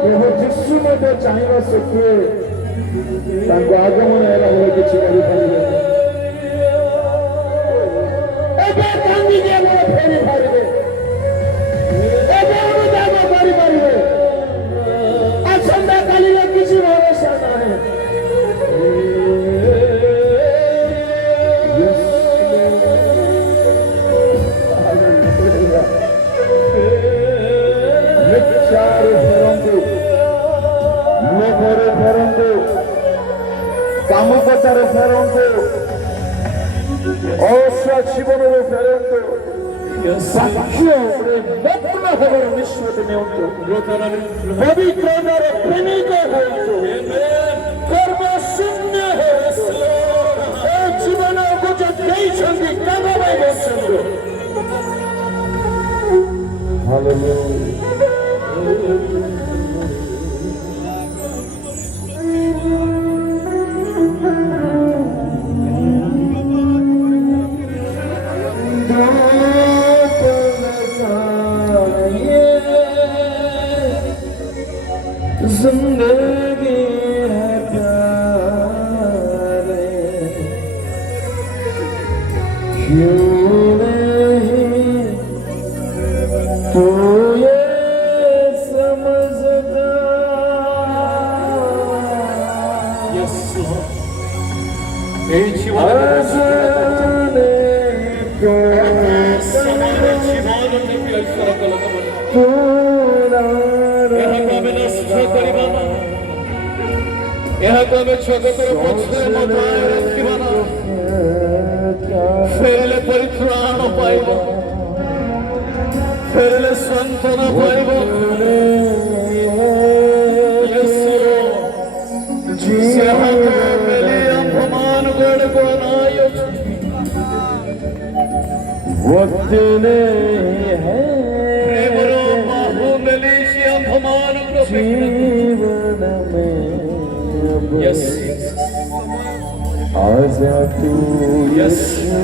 ପ୍ରଭୁ ଯୀଶୁ ମଧ୍ୟ ଚାହିଁବା ସତ୍ତ୍ୱେ ତାଙ୍କ ଆଗମନ ହେଲା ଭଳି କିଛି କରିପାରିବେ। ଏବେ କାନ୍ଦିକି ଆପଣ ଫେରି ପାରିବେ, ଏବେ ଅନୁତାପ କରିପାରିବେ। ଆସନ୍ତା କାଲିର କିଛି ଭରସା ନାହିଁ। କାମକତାରେ ଫେରନ୍ତୁ, ଅଳସୁଆ ଜୀବନରେ ଫେରନ୍ତୁ, ସାକ୍ଷ୍ୟ ଉପରେ ମଗ୍ନ ହେବାର ନିଷ୍ପତ୍ତି ନିଅନ୍ତୁ, ପବିତ୍ରତାରେ ପ୍ରେମିକ ହୁଅନ୍ତୁ, କର୍ମ ଶୂନ୍ୟ ହୁଅନ୍ତୁ। ଏ ଜୀବନକୁ ଯେ ଦେଇଛନ୍ତି କାମ ପାଇଁ ବସନ୍ତୁ। जिंदगी है प्यारे, क्यों नहीं तू ये समझता। ଏହାକୁ ଆମେ ଜଗତର ପଛରେ ମତାଏ ରଖିବା ନା। ଫେରିଲେ ପରିତ୍ରାଣ ପାଇବ, ଫେରିଲେ ସାନ୍ତ୍ୱନା ପାଇବ। ଆମ୍ଭମାନଙ୍କୁ ଆଡ଼କୁ ଅନାଇ ଅଛନ୍ତି। ପ୍ରେମର ବାହୁ ମେଲି ସେ ଆମ୍ଭମାନଙ୍କୁ आजा तू यीशु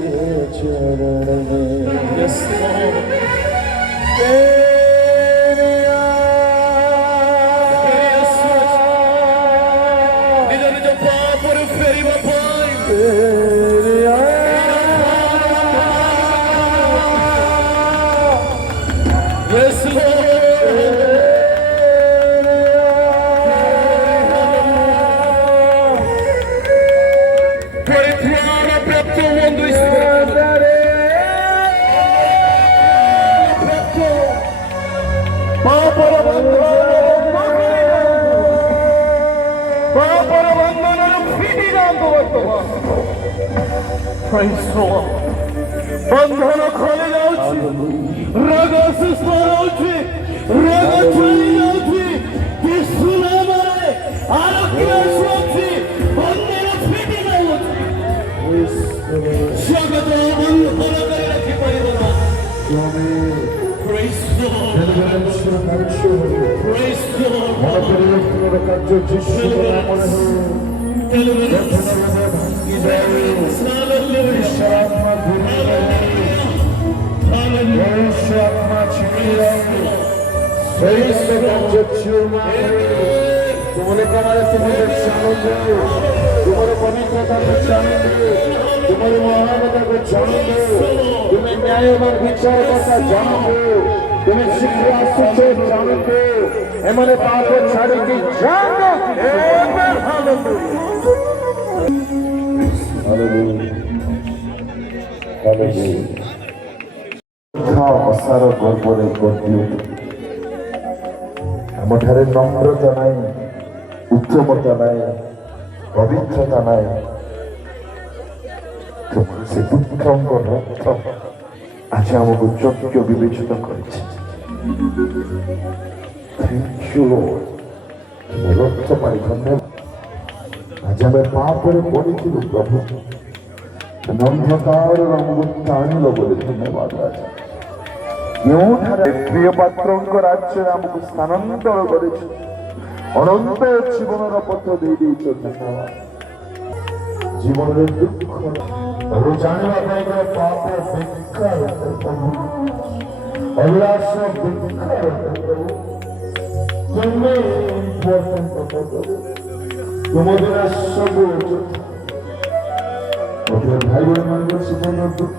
के चरण में, तेरे निज निज पापर फेरिबा पाई, तेरे यस Praise the Lord. ବନ୍ଧନ ଖୋଲି ଯାଉଛି, ରୋଗ ସୁସ୍ଥ ରହୁଛି, ରୋଗ ଛାଡ଼ି ଯାଉଛି, ଯୀଶୁ ନାମରେ ଆରୋଗ୍ୟ ଆସୁଛି, ବନ୍ଧନ ଫିଟି ଯାଉଛି। ସ୍ୱାଗତ ବନ୍ଧନ କରି ରଖିପାରିବ ନା। Praise the Lord. Praise the Lord. तुम्हारे कमारे तुम्हारे तुम्हारे पवित्रता को जानेंगे, तुम्हारे महानता को जानेंगे, तुम्हें न्यायवान विचारकर्ता जानेंगे, तुम्हें शिक्षा सुचो जानेंगे, हमारे पाप को छाड़ेंगे जानो। असार गर्भरे गति आमठारे नम्रता नहीं, उत्तमता नहीं, पवित्रता नहीं, से दुःखंक रक्त आज आमको योग्य विवेचित करेছে। थैंक यू लॉर्ड, रक्त पाई धन्यवाद। आज आम पापरे पड़िथिलु प्रभु, अंधकार आमको टाणिल बोली धन्यवाद राजा। प्रिय पात्र राज्य आमको स्थानांतर कर अनंत जीवन पथ दे धन्यवाद। जीवन दुख जाना पाप बेकार अभिलाष बेकार तुम्हें तुम बिना सब भाई बहन जीवन दुख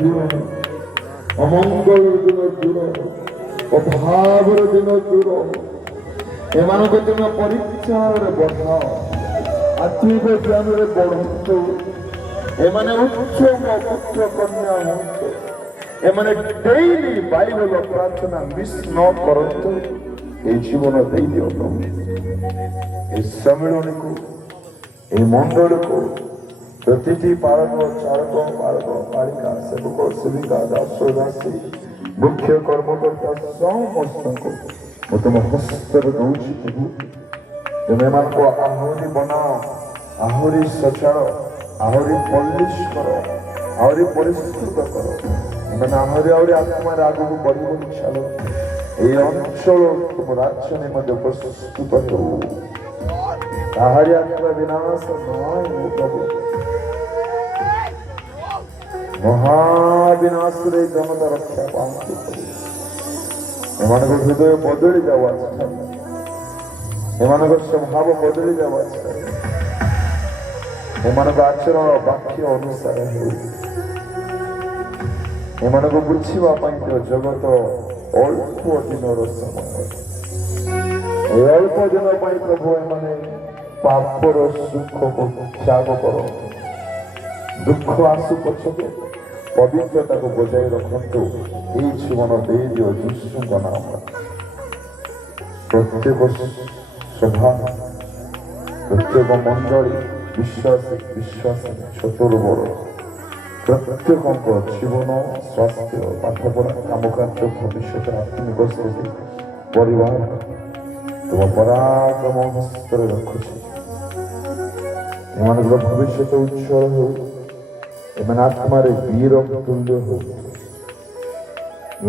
जीवन अमंगल दिन दूर अभाव दिन दूर एमान तुम परीक्षा बढ़ाओ, आत्मिक ज्ञान बढ़ु, एमाने उत्सव पुत्र कन्या हूँ, एमाने डेली बाइबल प्रार्थना मिस न करते ये जीवन दे दियो प्रभु। ये सम्मेलन को ये मंडल को प्रतिटी पालक चालक पालक पालिका सेवक सेविका दास दासी मुख्य कर्मकर्ता समस्त को तुम हस्तर दौची प्रभु। तुम एम को आहरी बनाओ, आहरी सचाड़, आहरी पलिश कर, आहरी परिष्कृत कर, मैंने आहरी आहरी आत्मा आगे को बढ़ छाड़ ये अंचल तुम राज्य निम्ते प्रस्तुत हो। आहरी आत्मा विनाश न प्रभु, महाविनाश जनता रक्षा पाते एमान हृदय बदली जावा, एमान स्वभाव बदली जावा, एमान आचरण वाक्य अनुसार एमान बुझा जगत अल्प दिन समय अल्प दिन प्रभु एम पापर सुख को त्याग कर दुख आसु पछके पवित्रता को बजाय रखु ये जीवन दे दियो यीशु नाम। प्रत्येक सभा प्रत्येक मंडली विश्वास विश्वास छोटर बड़ प्रत्येक जीवन स्वास्थ्य पाठपढ़ा काम कार्य भविष्य आत्मिक स्थिति परिवार तुम पराक्रम हस्तर रखुच एम भविष्य उज्जवल हो, एम आत्मार वीर तुल्य हो।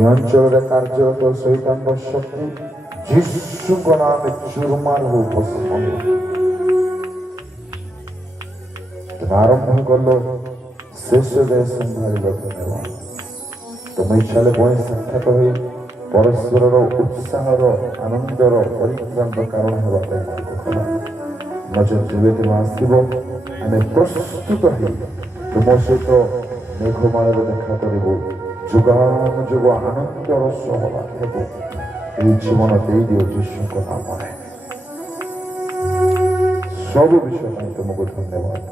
अंचल कार्यरत शैतान शक्ति जीशु नाम चूरमार हो तुम आरंभ कल शेष दे संभाल धन्यवाद। तुम इच्छा पुणी साक्षात हो परस्पर उत्साह आनंदर परित्राण कारण होगा नजर जीवे तुम आसब आम प्रस्तुत हो तुम सहित मेघमाल देखा करू जुगान जुग आनंदर सहभाग हे जीवन दे दियो यीशु नाम। सब विषय तुमको धन्यवाद,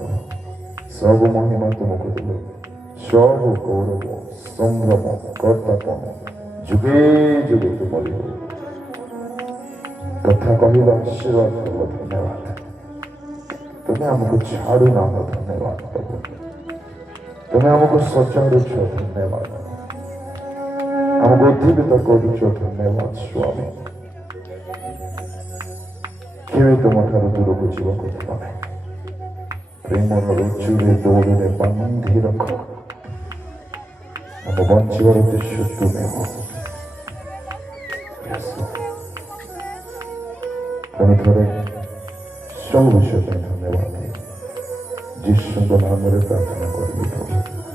सब महिमा तुमको दिल, सब गौरव संभ्रम कर्तापन जुगे जुगे तुम कथा कहल आशीर्वाद प्रभु धन्यवाद। तुम्हें आमको छाड़ू ना धन्यवाद प्रभु। ତୁମେ ଆମକୁ ସଜାଡୁଛ, ଧନ୍ୟବାଦ। ଆମକୁ ଉଦ୍ଦୀପିତ କରୁଛ, ଧନ୍ୟବାଦ ସ୍ୱାମୀ। କେବେ ତୁମଠାରୁ ଦୂରକୁ ଯିବାକୁ ଦେବ ନାହିଁ। ପ୍ରେମର ରୁଚୁରେ ଦୌଡ଼ରେ ବାନ୍ଧି ରଖ। ଆମ ବଞ୍ଚିବାର ଉଦ୍ଦେଶ୍ୟ ତୁମେ ହଉ। ପୁଣି ଥରେ ସବୁ ବିଷୟ ପାଇଁ ଧନ୍ୟବାଦ। ଯୀଶୁଙ୍କ ନାମରେ ପ୍ରାର୍ଥନା କରିବି ପ୍ରଭୁ।